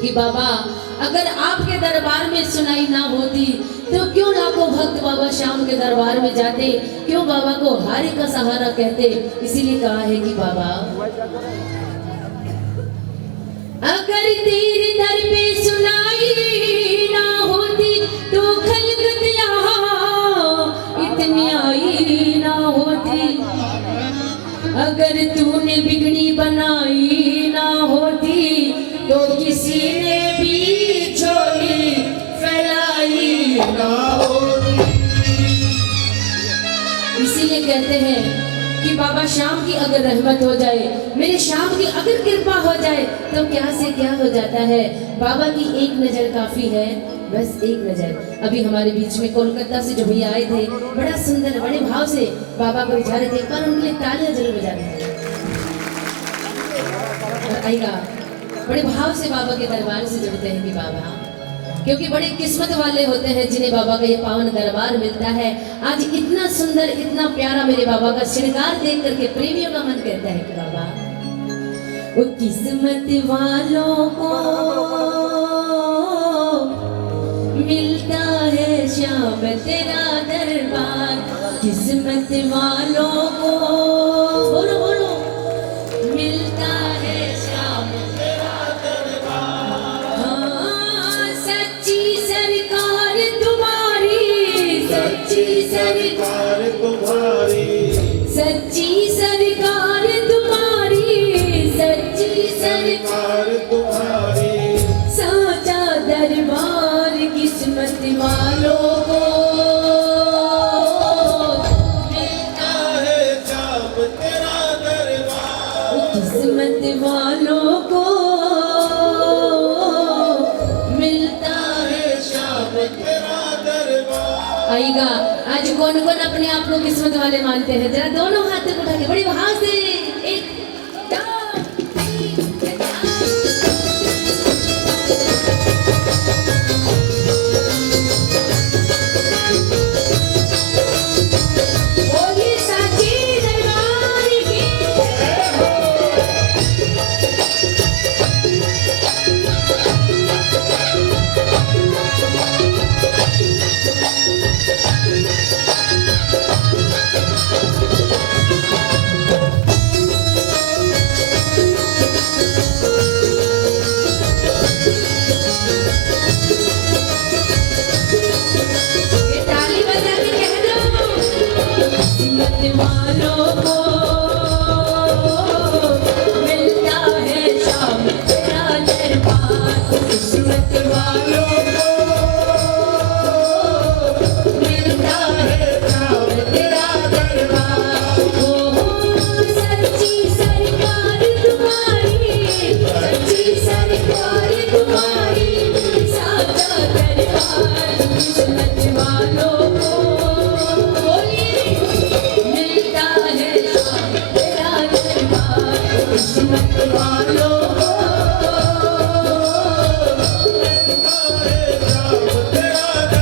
कि बाबा अगर आपके दरबार में सुनाई ना होती तो क्यों लाखों भक्त बाबा श्याम के दरबार में जाते, क्यों बाबा को हारी का सहारा कहते। इसीलिए कहा है कि बाबा अगर तेरे दर पे सुनाई ना होती तो खलकत यहाँ इतनी आई ना होती, अगर तूने बिगड़ी बनाई ना होती तो किसी ने भी झोली फैलाई ना होती। इसीलिए कहते हैं कि बाबा श्याम की अगर रहमत हो जाए, मेरे श्याम की अगर कृपा हो जाए तो क्या से क्या हो जाता है। बाबा की एक नजर काफी है, बस एक नजर। अभी हमारे बीच में कोलकाता से जो भैया आए थे, बड़ा सुंदर बड़े भाव से बाबा को रिझा रहे थे, एक बार उनके लिए तालियां जरूर बजा दें। आएगा बड़े भाव से बाबा के दरबार से जुड़ते हैं कि बाबा, क्योंकि बड़े किस्मत वाले होते हैं जिन्हें बाबा का ये पावन दरबार मिलता है। आज इतना सुंदर इतना प्यारा मेरे बाबा का श्रृंगार देख करके प्रेमियों का मन कहता है कि बाबा, वो किस्मत वालों को मिलता है श्याम तेरा दरबार, किस्मत वालों को बोलो बोलो मिलता है श्याम तेरा दरबार। हाँ, सच्ची सरकार तुम्हारी, सच्ची सरकार तुम्हारी, सच्ची सरकार तुम्हारी, सच्ची सरकार तुम्हारी, साचा दरबार किस्मत वालों को मिलता है जाम तेरा दरबार, किस्मत वालों को मिलता है शाम तेरा दरबार। आएगा। आज कौन कौन अपने आप को किस्मत वाले मानते हैं, जरा दोनों हाथ उठा के बड़े भाव से एक दो तीन चार। बोलिए साची दरबार की। ये ताली बजा के कह दो, किस्मत वालों को मिलता है शाम तेरा दरबार, किस्मत वालों को मिलता है शाम तेरा दरबार। ओ सच्ची सरकार तुम्हारी, सच्ची सरकार तुम्हारी, साचा दरबार किस्मत वालों को बोलिए मिलता है शाम तेरा दरबार, किस्मत वालों को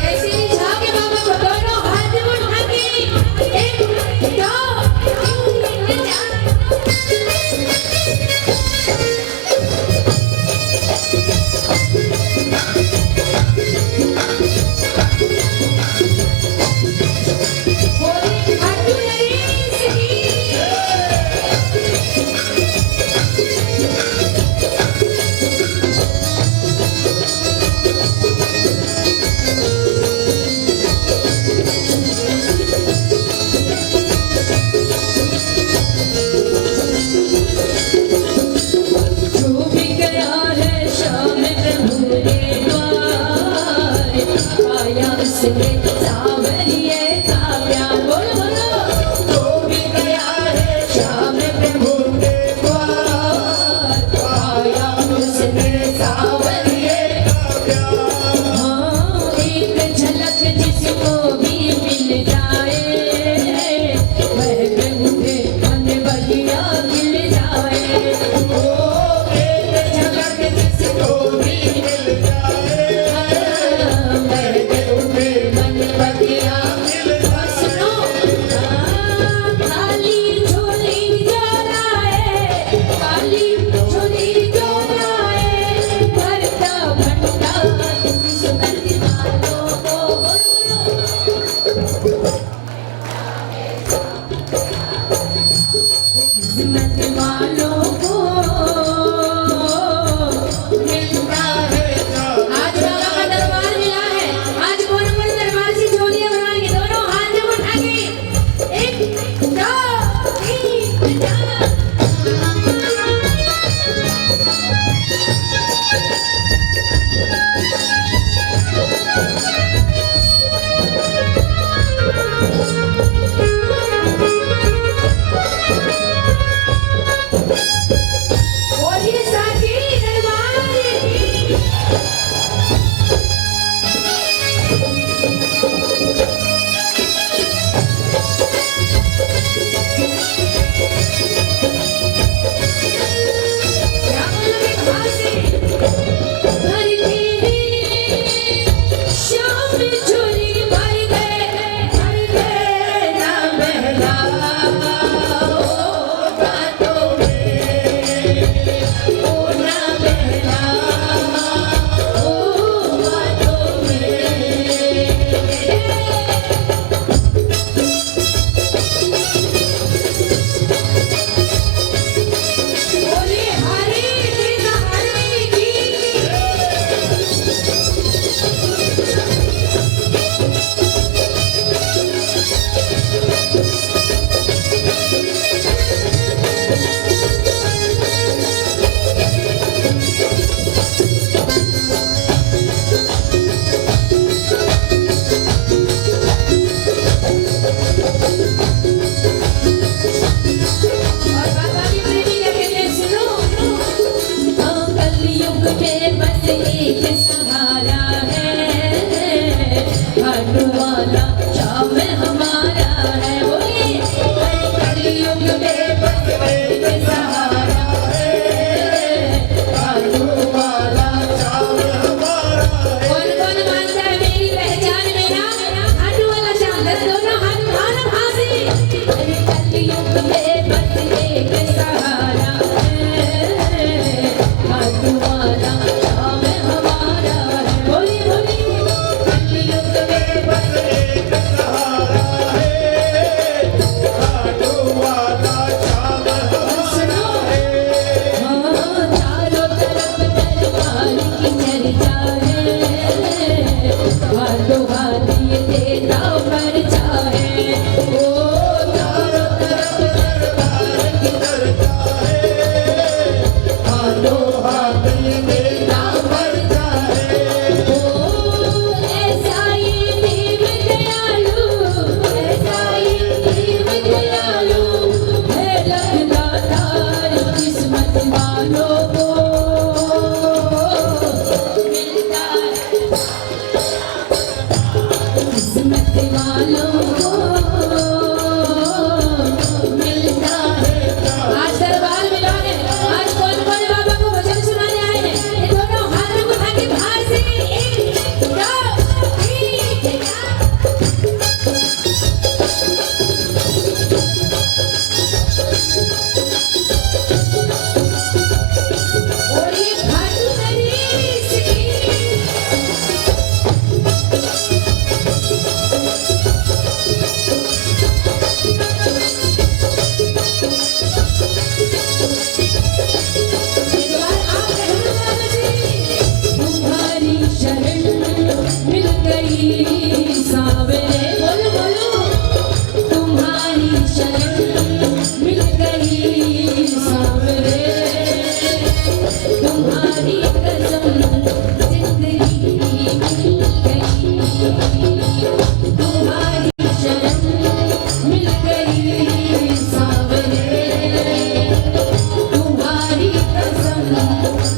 ऐसे रिझा के बाबा को दोनों हाथ उठा के एक दो तीन चार। बोलिए खाटू नरेश की।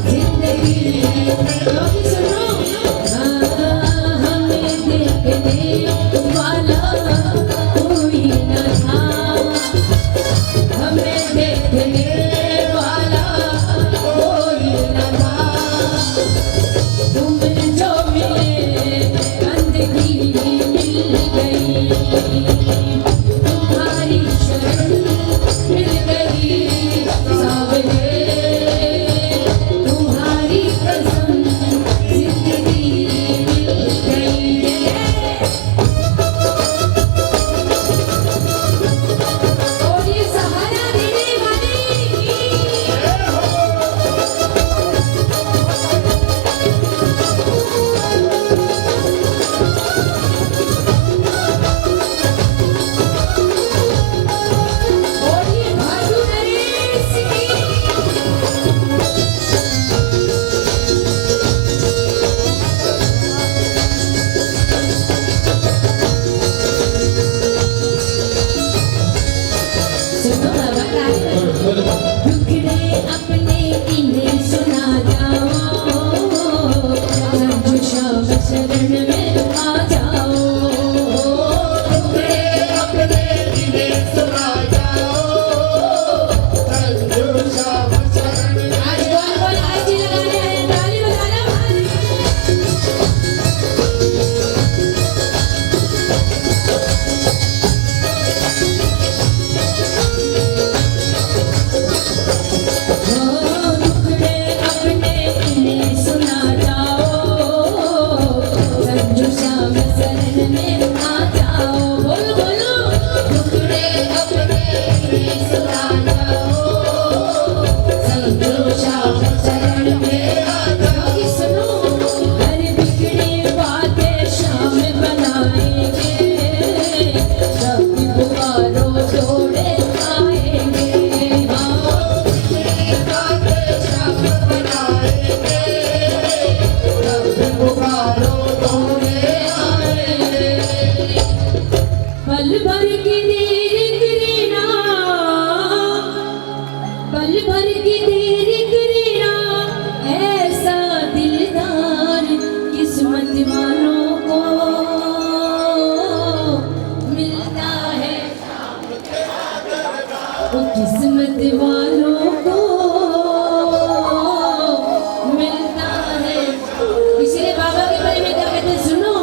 जिंदगी क्योंकि सुनो हमें देखने वाला कोई न था हमें देखने वाला कोई न था तुम जो मिले बंदगी मिल गई तुम्हारी शरण मिल गई सावरे तुम्हारी कसम जिंदगी मिल गई और ये सहारा देने वाली और ये भादु नरेश की सुनो बाबा का टुकड़े अपने इन्हें सुना जाओ संजू श्याम शरण में आ जाओ टुकड़े अपने इन्हें सुना जाओ संजू श्याम शरण में आज कौन आरती लगाने आए ताली बजाना भाई टुकड़े अपने इन्हें सुना जाओ संजू श्याम शरण में आ जाओ बोलो बोलो टुकड़े अपने इन्हें सुना जाओ संजू श्याम शरण में आ जाओ कि सुनो हर बिगड़ी बातें शाम बनाएंगे सब पुकारो जोड़े आएंगे हाँ रातें शाम बनाएंगे रब पुकारो तोड़े आएंगे पल भर की देर करीना पल भर की देर करीना ऐसा दिलदार किस्मत वालों को मिलता है वो किस्मत वालों को मिलता है इसलिए बाबा के बारे में क्या कहते हैं सुनो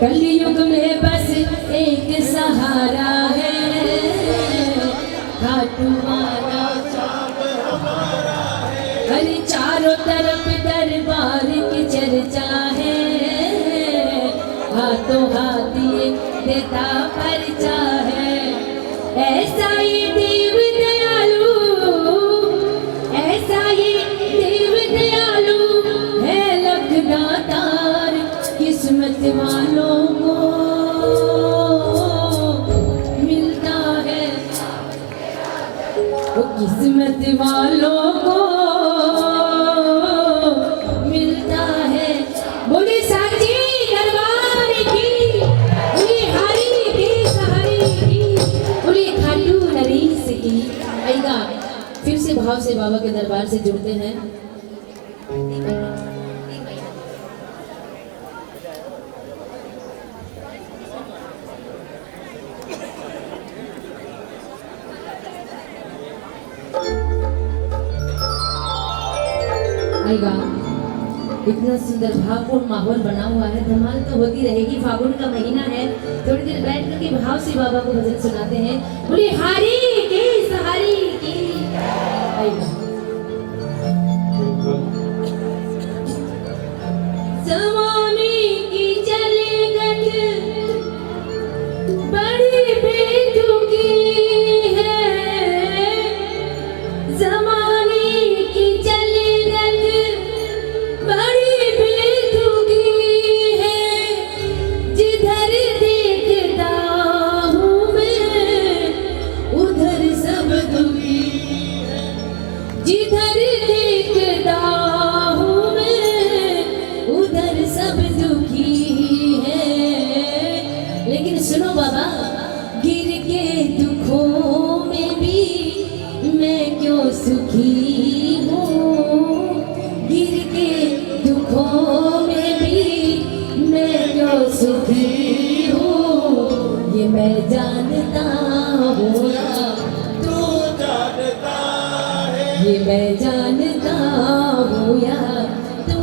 कलयुग में बस एक सहारा है खाटू वाला हर चारों तरफ दरबार की चर्चा है हाथों हाथ ये देता परिचा है ऐसा ये देव दयालु ऐसा ये देव दयालु है लखदातार किस्मत वालों को मिलता है वो किस्मत वालों को मिलता है बोले साची दरबार की बोले हारी की सहारी की बोले खाटू नरेश की आएगा फिर से भाव से बाबा के दरबार से जुड़ते हैं आएगा इतना सुंदर भावपूर्ण माहौल बना हुआ है धमाल तो होती रहेगी फागुन का महीना है थोड़ी देर बैठ करके भाव से बाबा को भजन सुनाते हैं बोले हारी की सहारी की आएगा स्वामी की चले गत बड़ी बेतुकी है जमाने की चले गत बड़ी बेतुकी है जिधर देखता हूँ मैं उधर जानता हूँ या तू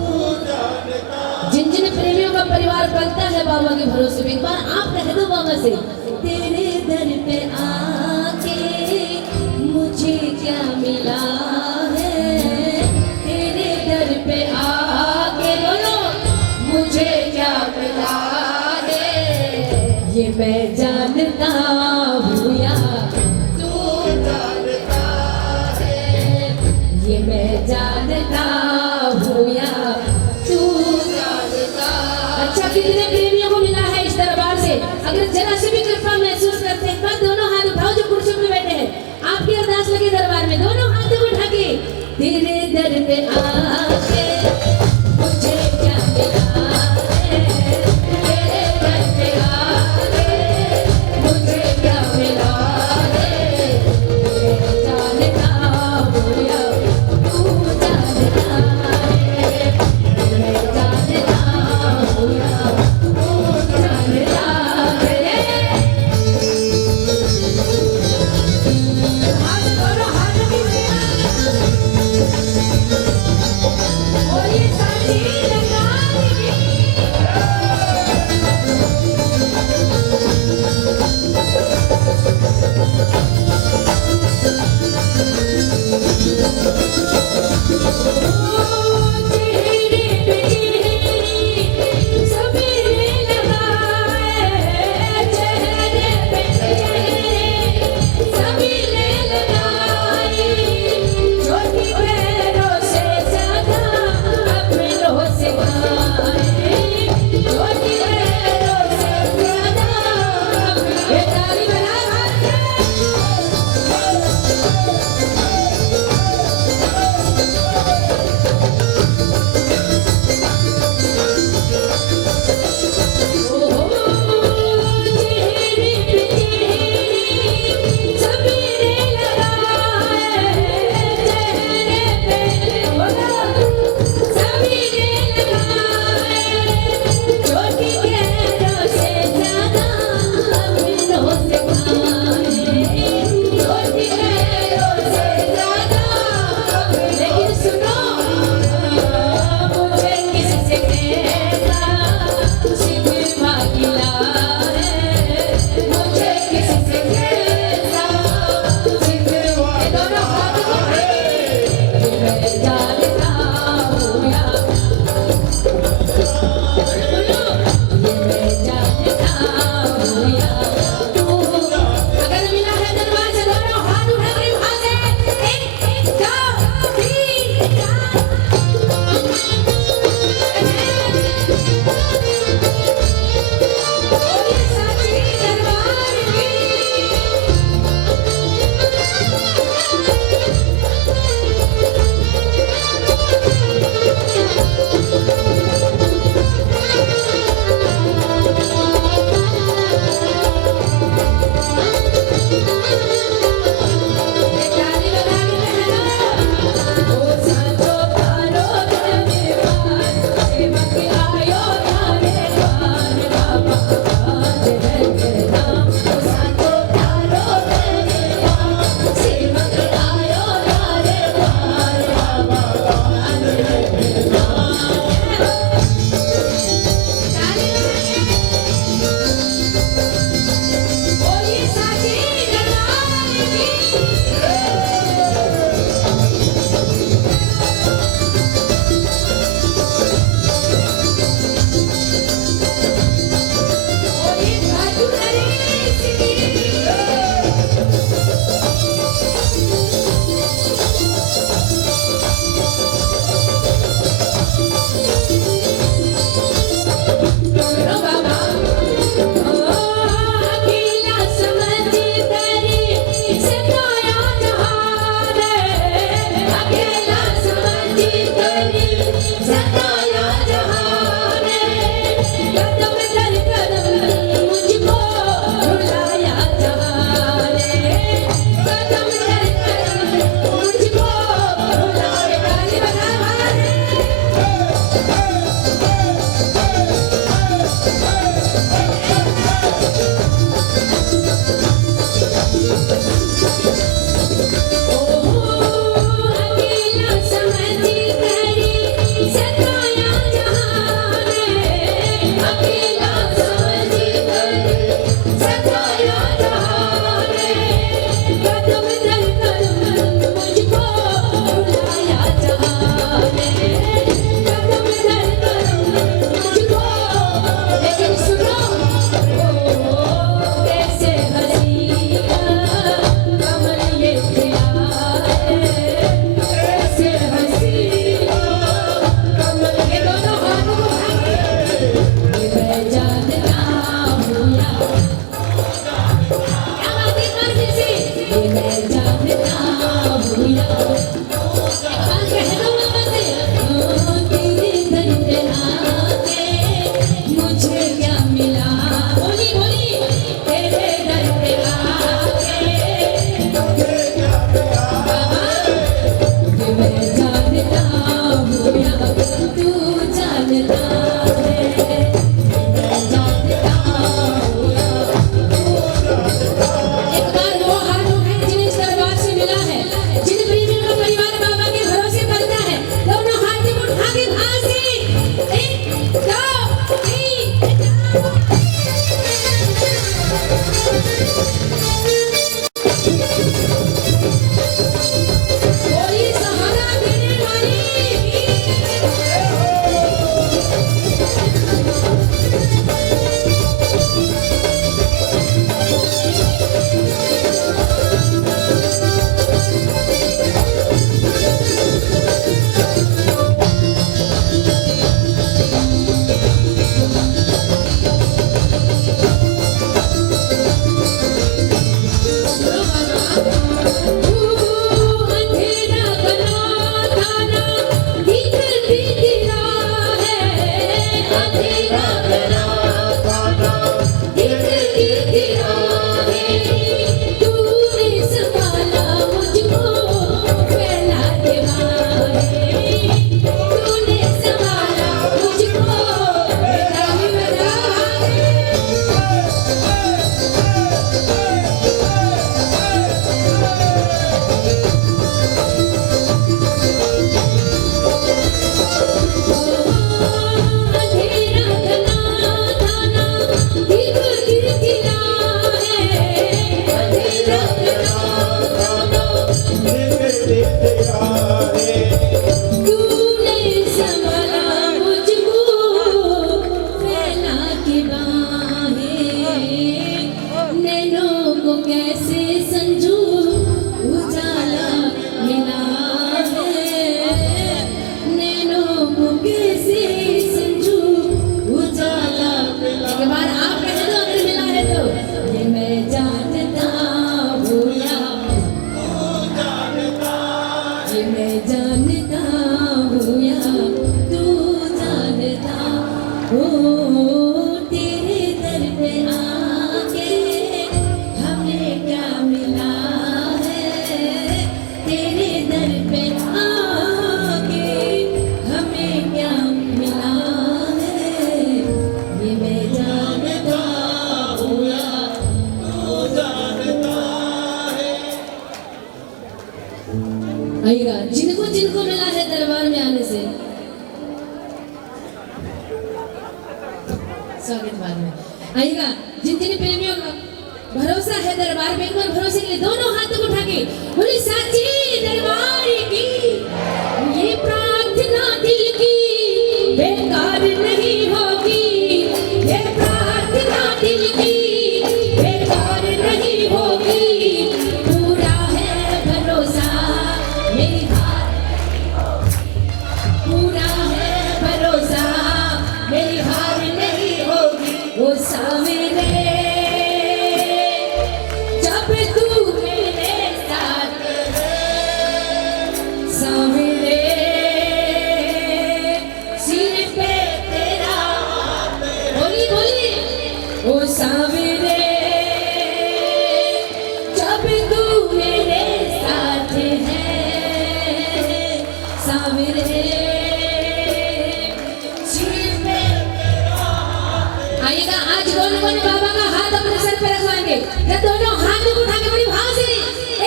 जिन जिन प्रेमियों का परिवार पलता है बाबा के भरोसे पे, एक बार आप कह दो बाबा से, तेरे दर पे आके मुझे क्या मिला है, तेरे दर पे आके बोलो मुझे क्या मिला है, ये मैं जानता हूँ या तू जानता है, ये मैं जानता हूँ या तू जानता। अच्छा, कितने प्रेमियों को मिला है इस दरबार से? अगर जरा से भी कृपा महसूस करते हैं तो दोनों हाथ उठाओ जो कुर्सी पे बैठे हैं, आपकी अरदास लगी दरबार में, दोनों हाथ उठा के, तेरे दर पे आके मुझे क्या मिला है, तेरे दर पे आके मुझे क्या मिला है, मैं जानता हूँ या तू जानता है, मैं जानता हूँ या तू जानता है। हाथ दोनों हाथ नीचे, और ये साथी लगाएंगे। चेहरे पे चेहरे सबेरे लगाए, चेहरे पे चेहरे सबेरे लगाए, छोटी पैरों से ज्यादा अपनों से खाए, छोटी पैरों से ज्यादा ये ताली बना हाथ से। चेहरे पे चेहरे सबेरे लगाए, चेहरे पे सबेरे लगाए, छोटी पैरों से ज्यादा अपनों से खाए, छोटी पैरों से ज्यादा। लेकिन सुनो, मुझे किससे कैसा शिकवा गिला है, मुझे किससे कैसा शिकवा। ये दोनों हाथ उठाए, ये मैं जानता हूँ या बोलो, ये मैं जानता हूँ या तू। अगर मिला है दरबार से, दोनों हाथ उठा के वहां से 1 2 3 4। और ये साथी दरबार में आइएगा जिन जिन प्रेमियों का भरोसा है दरबार में, एक बार भरोसे के लिए दोनों हाथों को उठा के बोली साची दरबार की। ये प्रार्थना दिल की बेकार नहीं होगी, ये प्रार्थना दिल की बेकार नहीं होगी। पूरा है भरोसा मेरी हार, पूरा है भरोसा मेरी हार नहीं होगी। वो सामने जब तू मेरे साथ सामने सिर पे तेरा बोली बोली वो सामने जब तू मेरे साथ है सामने सिर पे आइएगा आज दोनों बाबा का हाथ अपने सर पे रखवाएंगे। ये दोनों हाथ को उठा के बड़ी भाव से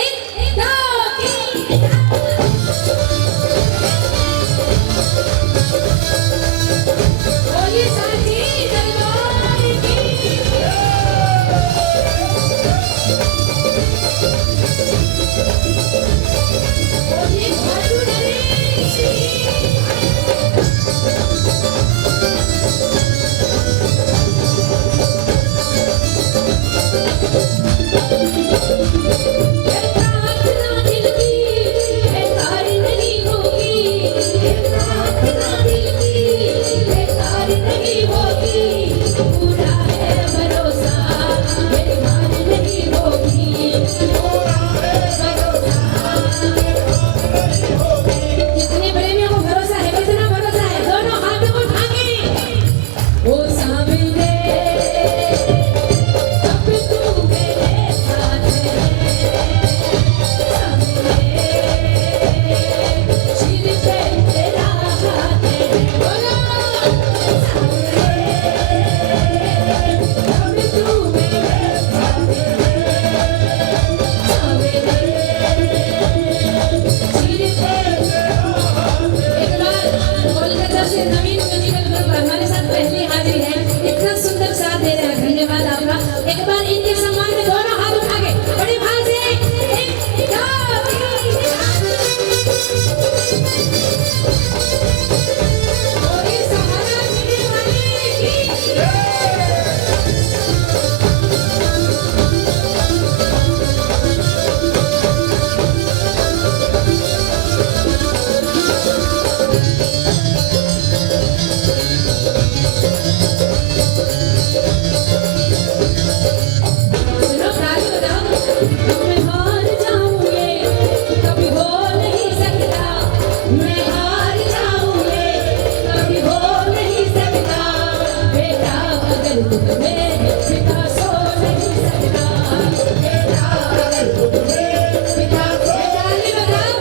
एक दो तीन बोलिए साची दरबार की। बोलिए भादु नरेश की। प्रार्थना दिल की बेकार नहीं होगी, प्रार्थना दिल की बेकार नहीं होगी। पूरा है भरोसा बेकार नहीं होगी, पूरा है भरोसा नहीं होगी। कितने प्रेमियों को भरोसा है, कितना भरोसा है, दोनों हाथों को उठा के वो सामने अब तू मेरे साथ है सामने सिर पे तेरा हाथ है बोलो सामने अब तू मेरे साथ है सामने सिर पे एक बार कोलकाता से नवीन म्यूजिकल ग्रुप हमारे साथ पहली हाजिरी है, इतना सुंदर साथ दे रहे हैं, धन्यवाद आपका। एक बार इनके सम्मान में दोनों हाथ उठा के बड़ी भाव से एक दो तीन बोली सहारा देने वाले की। सुनो ताली बजाओ। मैं हार जाऊंगी कभी हो नहीं सकता, मैं हार जाऊंगी कभी हो नहीं सकता। बेटा अगर तुम मेरे पिता सो नहीं सकता, बेटा अगर तुम मेरे पिता सो ताली बजाओ।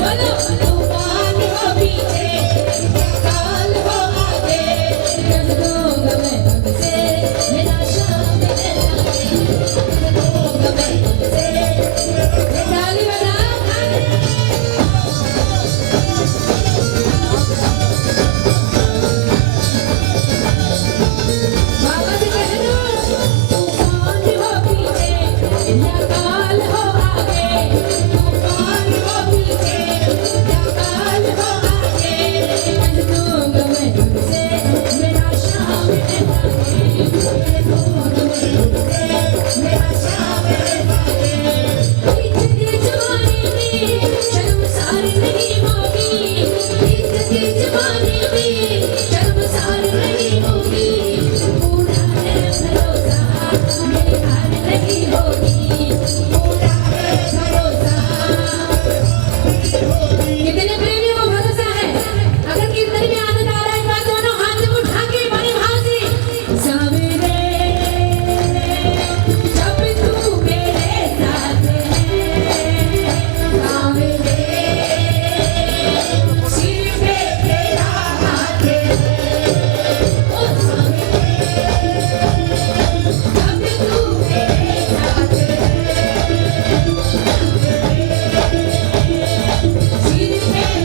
बोलो तूफान हो पीछे काल हो आगे कर दूंगा मैं तुमसे मेरा शाम है कर दूंगा मैं तुमसे ताली बजा बाबा जी कह दो तूफान हो पीछे या काल हो आगे तूफान हो पीछे या काल हो आगे कर दूंगा मैं तुमसे मेरा शाम है कर दूंगा मैं तुमसे मेरा शाम है इतनी जवानी में शर्मसार नहीं होगी इतनी जवानी में शर्मसार नहीं होगी पूरा है भरोसा मेरे हार नहीं होगी पूरा है भरोसा कितने प्रेमियों को भरोसा है अगर कीर्तन में आनंद आ रहा है एक बार दोनों हाथ उठा के बड़े भाव से सवेरे जब तू मेरे साथ है सवेरे सिर पे तेरा हाथ है ओ सवेरे जब तू मेरे साथ है सिर पे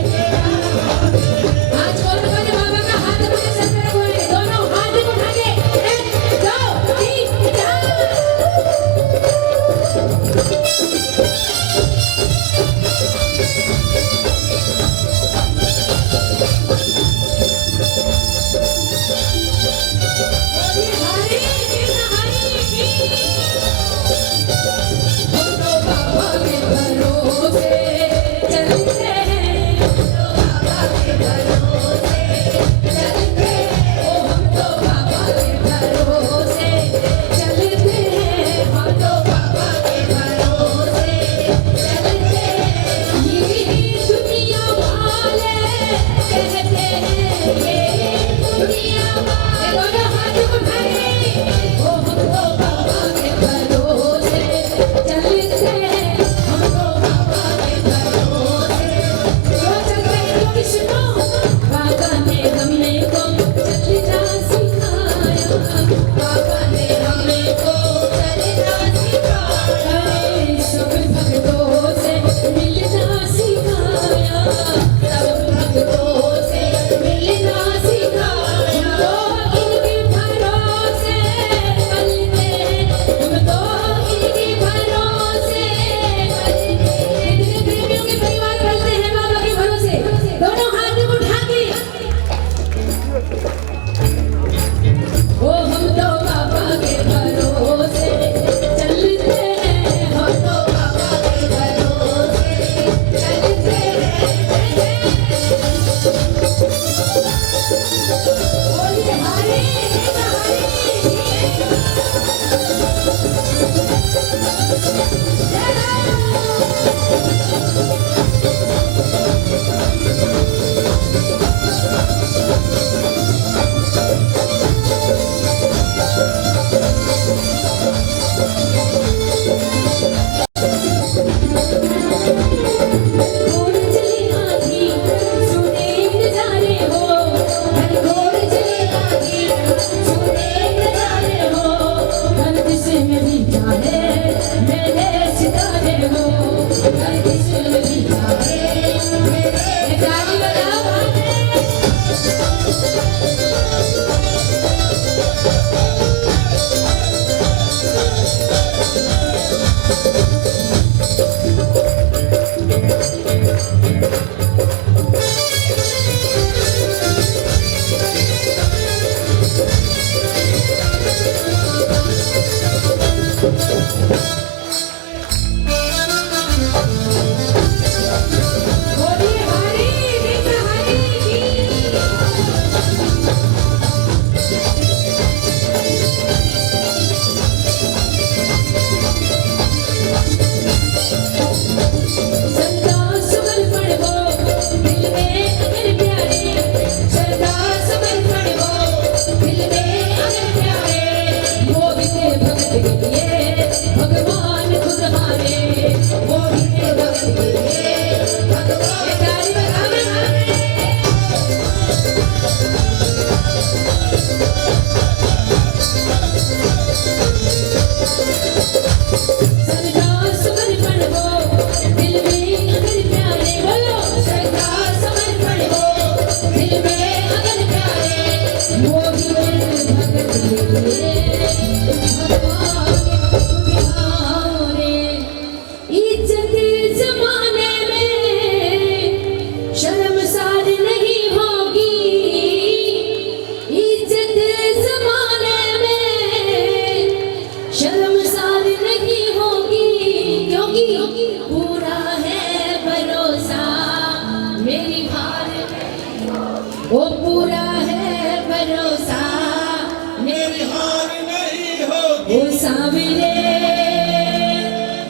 ओ सावरे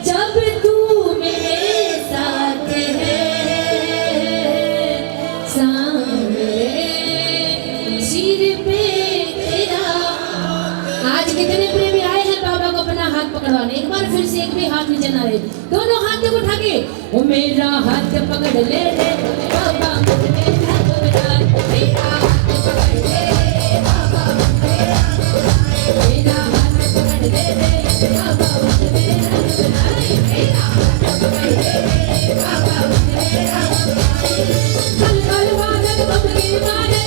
जब तू मेरे साथ है सावरे सिर पे तेरा। आज कितने प्रेमी आए हैं बाबा को अपना हाथ पकड़वाने। एक बार फिर से एक भी हाथ नीचे ना रहे, दोनों हाथ को उठा के ओ मेरा हाथ पकड़ ले रे बाबा मेरा घबराए, मेरा हाथ पकड़ ले रे बाबा मेरा घबराए, मेरा हाथ पकड़ ले रे बाबा मेरा घबराए, मेरा हाथ पकड़ ले रे बाबा मेरा घबराए। कल कल बादल बबके बादल,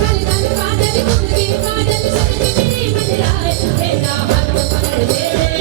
कल कल बादल बबके बादल सबके मेरे मंडराए, मेरा हाथ पकड़ ले रे।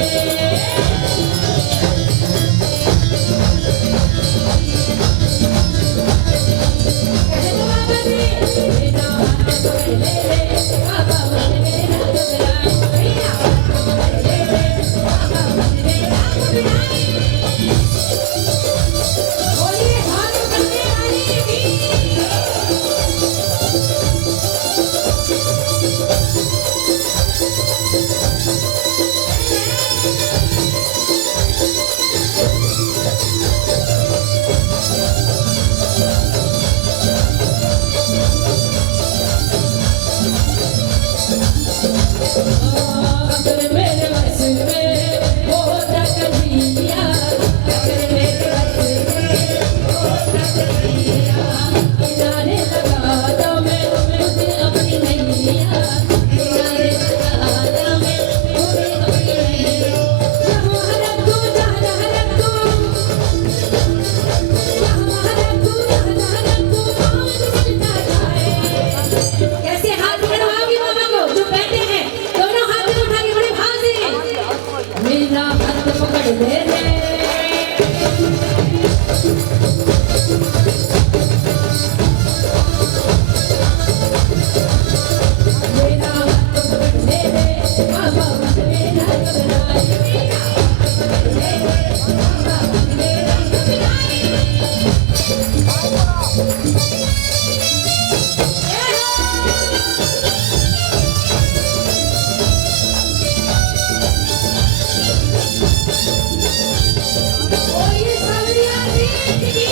अगर मेरे बस में होता कन्हैया, अगर मेरे बस में होता कन्हैया, किनारे लगाता मैं तुझे अपनी नैया, किनारे लगाता मैं तुझे अपनी नैया। जहाँ रख दो जहाँ रख दो, जहाँ रख दो जहाँ रख दो, कौन चलता जाए। कैसे हाथ पकड़वाओगी बाबा को जो बैठे हैं, दोनों हाथ उठा के बड़े भाव से मेरा हाथ पकड़ ले रे। मेरा हाथ पकड़ ले रे बाबा मेरा घबराए, मेरा हाथ पकड़ ले रे बाबा मेरा घबराए। ओ ये सावरिया जिंदगी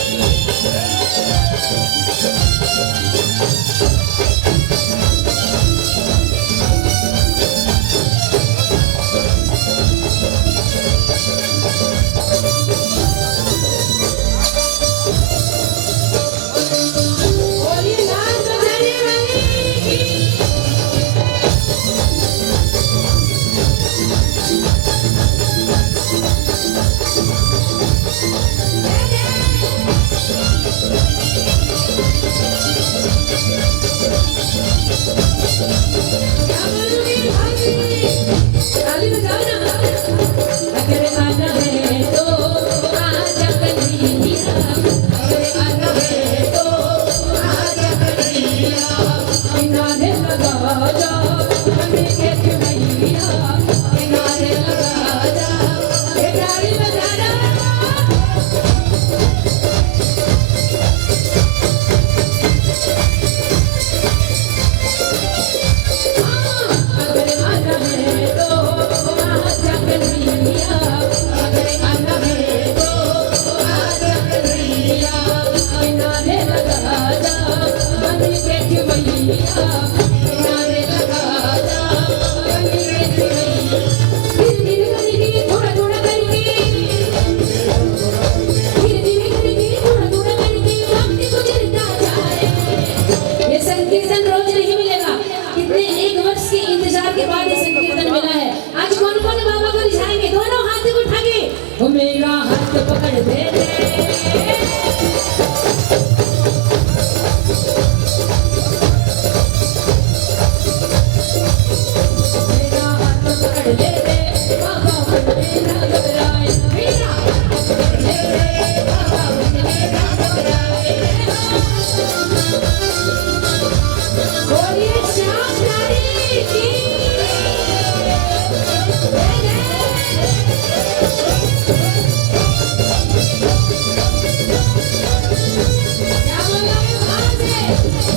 ओ ये लाल बजाने वाली क्या बोलूंगी भाई, ताली बजाओ ना। अगर आना है तो आजा कन्हैया, अगर आना है तो आजा कन्हैया, किनारे लगा जा हमें के कन्हैया, किनारे लगा जा ये ताली बजाना। अगर आना है तो आजा कन्हैया, अगर आना है तो आजा कन्हैया, किनारे लगा जा बन के खिवैया, किनारे लगा जा बन के खिवैया। धीरे धीरे करके थोड़ा थोड़ा करके, धीरे धीरे करके थोड़ा थोड़ा करके वक्त गुजरता जाए। ये संकीर्तन रोज नहीं मिलेगा, कितने एक वर्ष के इंतजार के बाद ये संकीर्तन मिला है। आज कौन कौन बाबा को रिझाएंगे, दोनों हाथ को उठा के वो मेरा हाथ पकड़ दे रे। मेरा हाथ पकड़ ले रे बाबा मेरा घबराए, मेरा हाथ पकड़ ले रे बाबा मेरा घबराए। बोलिए श्याम नारी की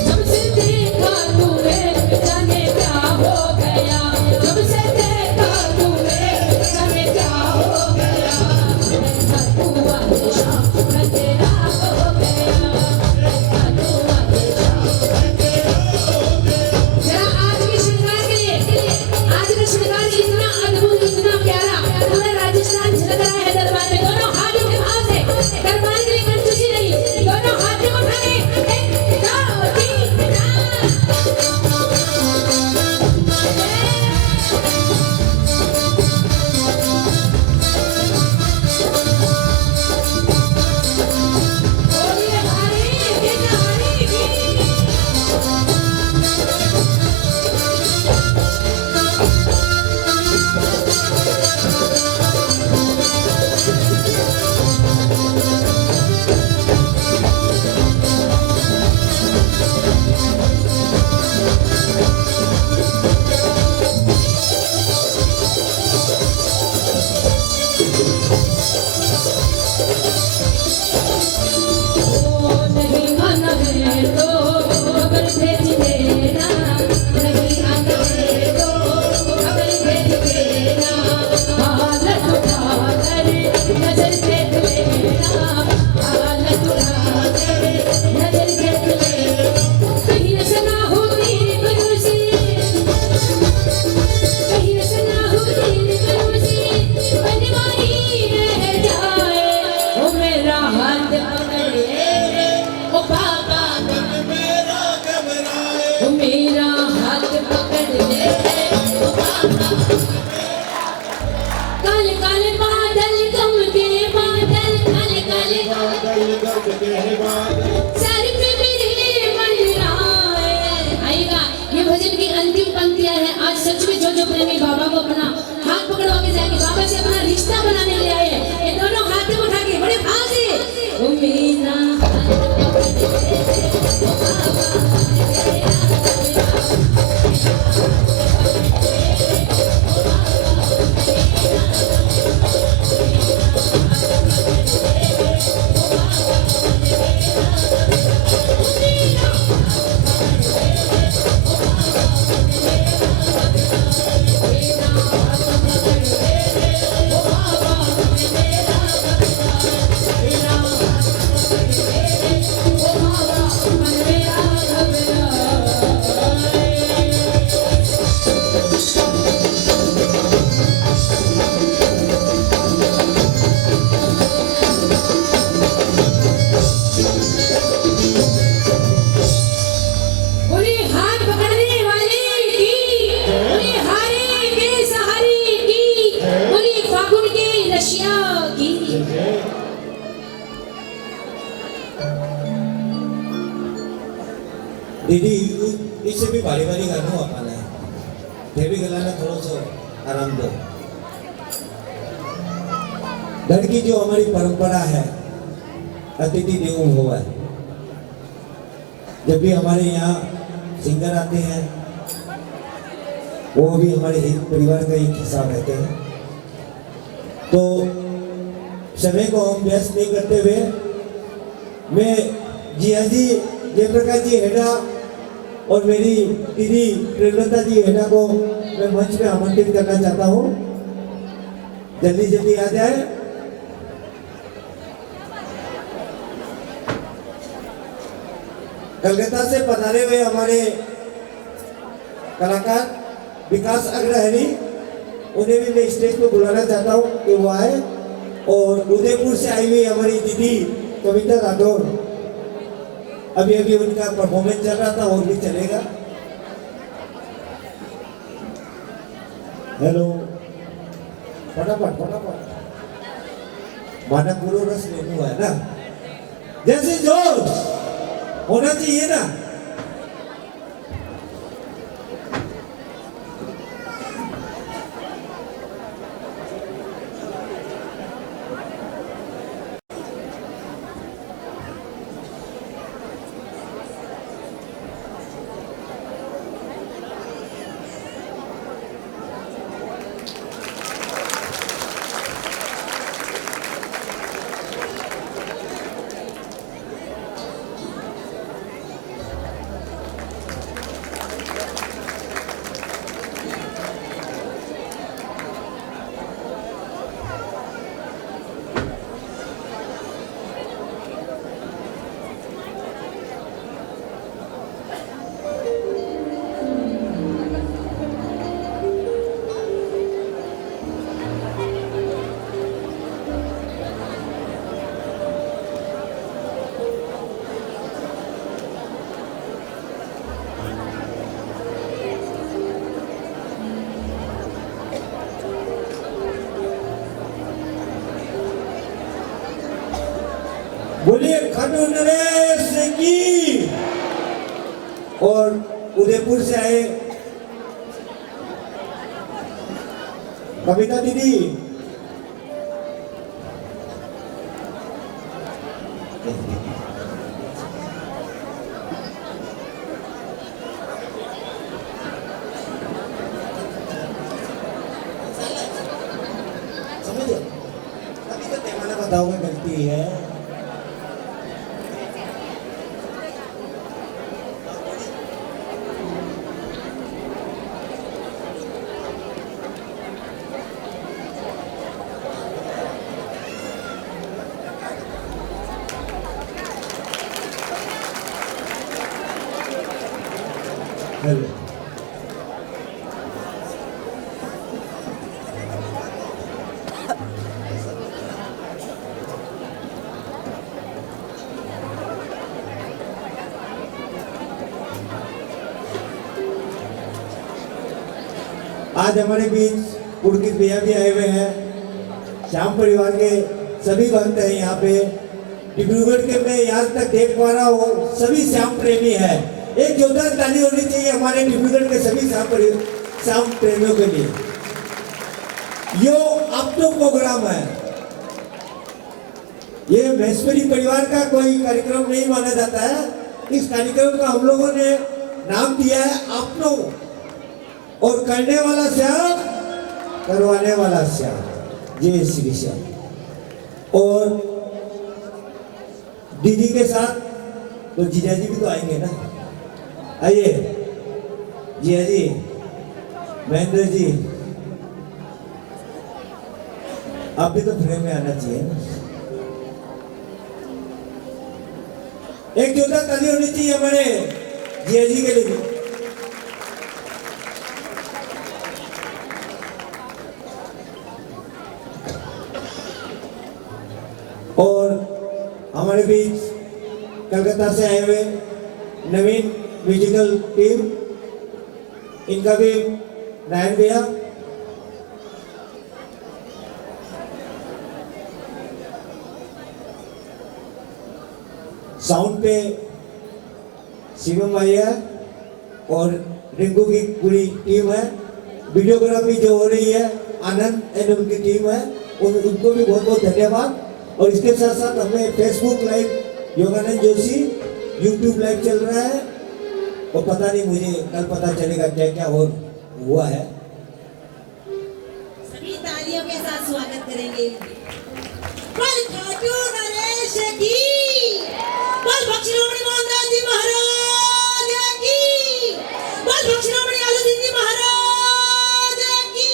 जब से देखा तुम्हें जाने क्या हो गया, हाथ पकड़े ओ बाबा मेरा घबराए ओ मेरा हाथ पकड़ ले ओ बाबा काले काले बादल गम के बादल काले काले बादल गम के बादल सर पे मेरे मंडराए। आएगा ये भजन की अंतिम पंक्तियां हैं। आज सच में जो प्रेमी बाबा को अपना हाथ पकड़वा के जाएंगे, बाबा से अपना रिश्ता बनाने ले आए हैं, ये दोनों हाथ उठा के बड़े भाव से ओ मेरा हाथ पकड़ ले ओ बाबा बोली हाथ पकड़ने वाले की, बोली हारे के सहारे की, बोली फागुन के रशिया की। दीदी इससे भी बारी बारी गाना अपना है, फिर भी गलाना थोड़ा सा आराम दो। लड़की जो हमारी परंपरा है, अतिथि देवो भव है। जब भी हमारे यहाँ सिंगर आते हैं, वो भी हमारे एक परिवार का एक हिस्सा रहते हैं। तो समय को हम व्यस्त नहीं करते हुए, मैं जिया जी, जयप्रकाश जी हेडा और मेरी दीदी प्रेमलता जी हेडा को मैं मंच में आमंत्रित करना चाहता हूँ। जल्दी जल्दी आ जाए। कलकत्ता से पधारे हुए हमारे कलाकार विकास अग्रहरी, उन्हें भी मैं स्टेज पर बुलाना चाहता हूँ कि वो आए। और उदयपुर से आई हुई हमारी दीदी कविता राठौर, अभी अभी उनका परफॉर्मेंस चल रहा था और भी चलेगा। हेलो, फटाफट फटाफट, माना पूरा रस लेना है ना, जैसे जोश होना चाहिए ना। बोलिए खाटू नरेश की। और उदयपुर से आए कविता दीदी, समझो अभी तो तेमाना बताओगे गलती है। हेलो, आज हमारे बीच पुरकित भैया भी आए हुए हैं, श्याम परिवार के सभी भक्त हैं यहाँ पे। डिब्रूगढ़ के मैं यहाँ तक देख पा रहा हूँ सभी श्याम प्रेमी है। एक जोरदार ताली होनी चाहिए हमारे डिब्रूगढ़ के सभी श्याम प्रेमियों के लिए। यो अपनो प्रोग्राम है, ये महेश्वरी परिवार का कोई कार्यक्रम नहीं माना जाता है। इस कार्यक्रम का हम लोगों ने नाम दिया है अपनो, और करने वाला श्याम, करवाने वाला श्याम। जय श्री श्याम। और दीदी के साथ तो जीजा जी भी तो आएंगे ना। आइए जीजा जी, महेंद्र जी, आप भी तो फ्रेम में आना चाहिए ना। एक जोरदार ताली होनी चाहिए हमारे जीजा जी के लिए भी। और हमारे बीच कलकत्ता से आए हुए नवीन म्यूजिकल टीम, इनका भी नारायण भैया, साउंड पे शिवम भाई है और रिंकू की पूरी टीम है। वीडियोग्राफी जो हो रही है आनंद एंड उनकी टीम है, उनको भी बहुत बहुत धन्यवाद। और इसके साथ साथ हमें Facebook live Yogananda Joshi, YouTube live चल रहा है, और पता नहीं मुझे कल पता चलेगा क्या क्या हुआ है। सभी तालियों के साथ स्वागत करेंगे। बोल खाटू नरेश की, बोल बख्शिरोमणि मोहनदास जी महाराज की, बोल बख्शिरोमणि आलू सिंह जी महाराज की।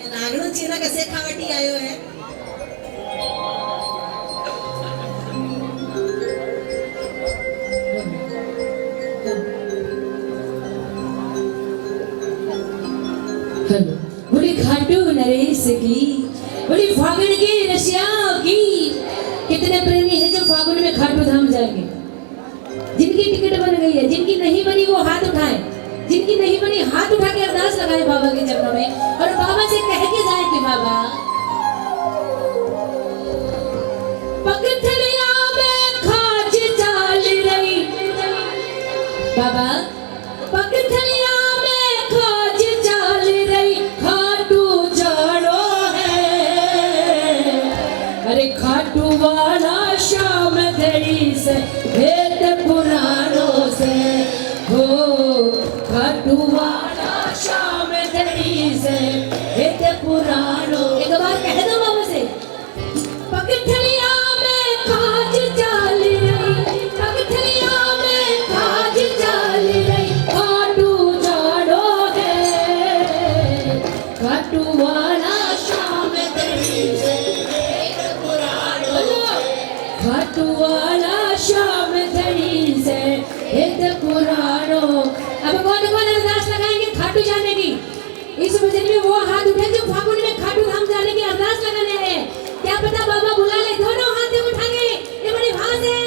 ये नागणू चीना कसे खावटी आयो है। बोली खाटू नरेश की, बोली फागुन की रसिया की। कितने प्रेमी हैं जो फागुन में खाटू धाम जाएंगे? जिनकी टिकट बन गई है, जिनकी नहीं बनी वो हाथ उठाए, जिनकी नहीं बनी हाथ उठा के अरदास लगाए बाबा के चरणों में, और बाबा से कह के जाए कि बाबा पगथलिया में खाज चाल रही, बाबा पगथलिया में खाज चाल रही, खाटू जानो है। अरे खाटू वाला शाम धड़ी से भेद पुरानों से हो, खाटू वाला शाम धड़ी से भेद पुरानों। एक बार कह दो बाबा से, पगथलिया में खाज चाल रही, पगथलिया में खाज चाल रही, खाटू जानो है। खाटू वाला शाम धड़ी से भेद पुरानों, खाटू वाला शाम धड़ी से भेद पुरानों। अब कौन कौन अरदास लगाएंगे खाटू जाने की? इस भजन में वो हाथ उठे जो फागुन में खाटू धाम जाने की अरदास लगाने हैं। क्या पता बाबा बुला ले, दोनों हाथ उठा के, ये बड़ी भास है।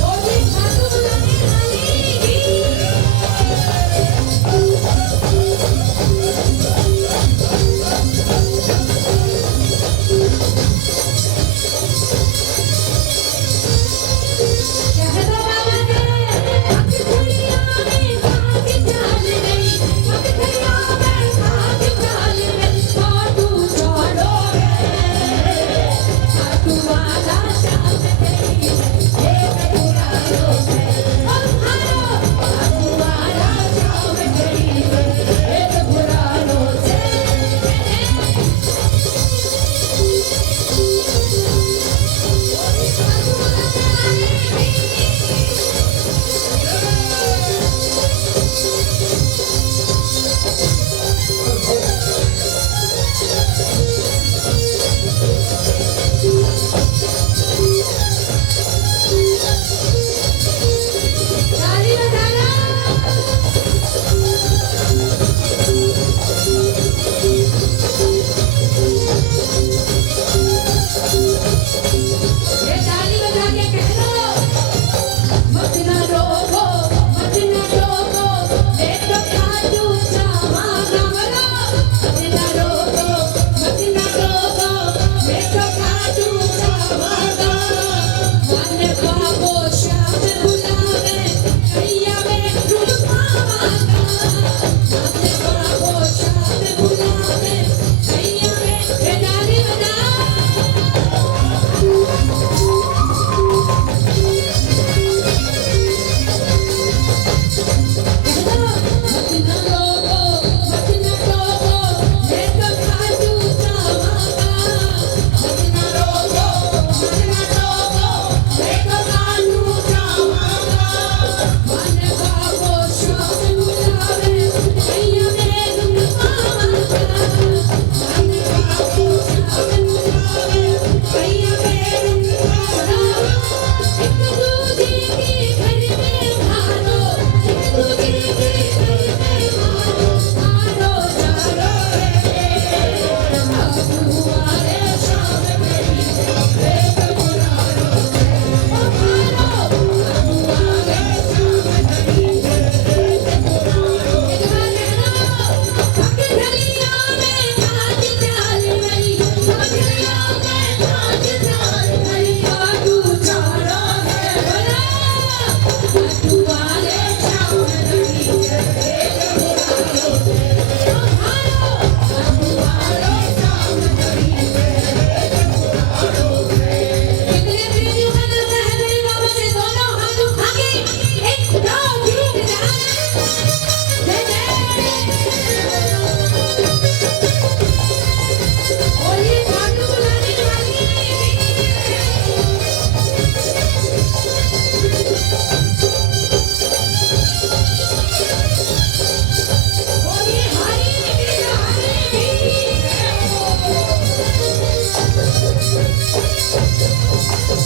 बोली खाटू जाने वाली की।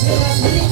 राधे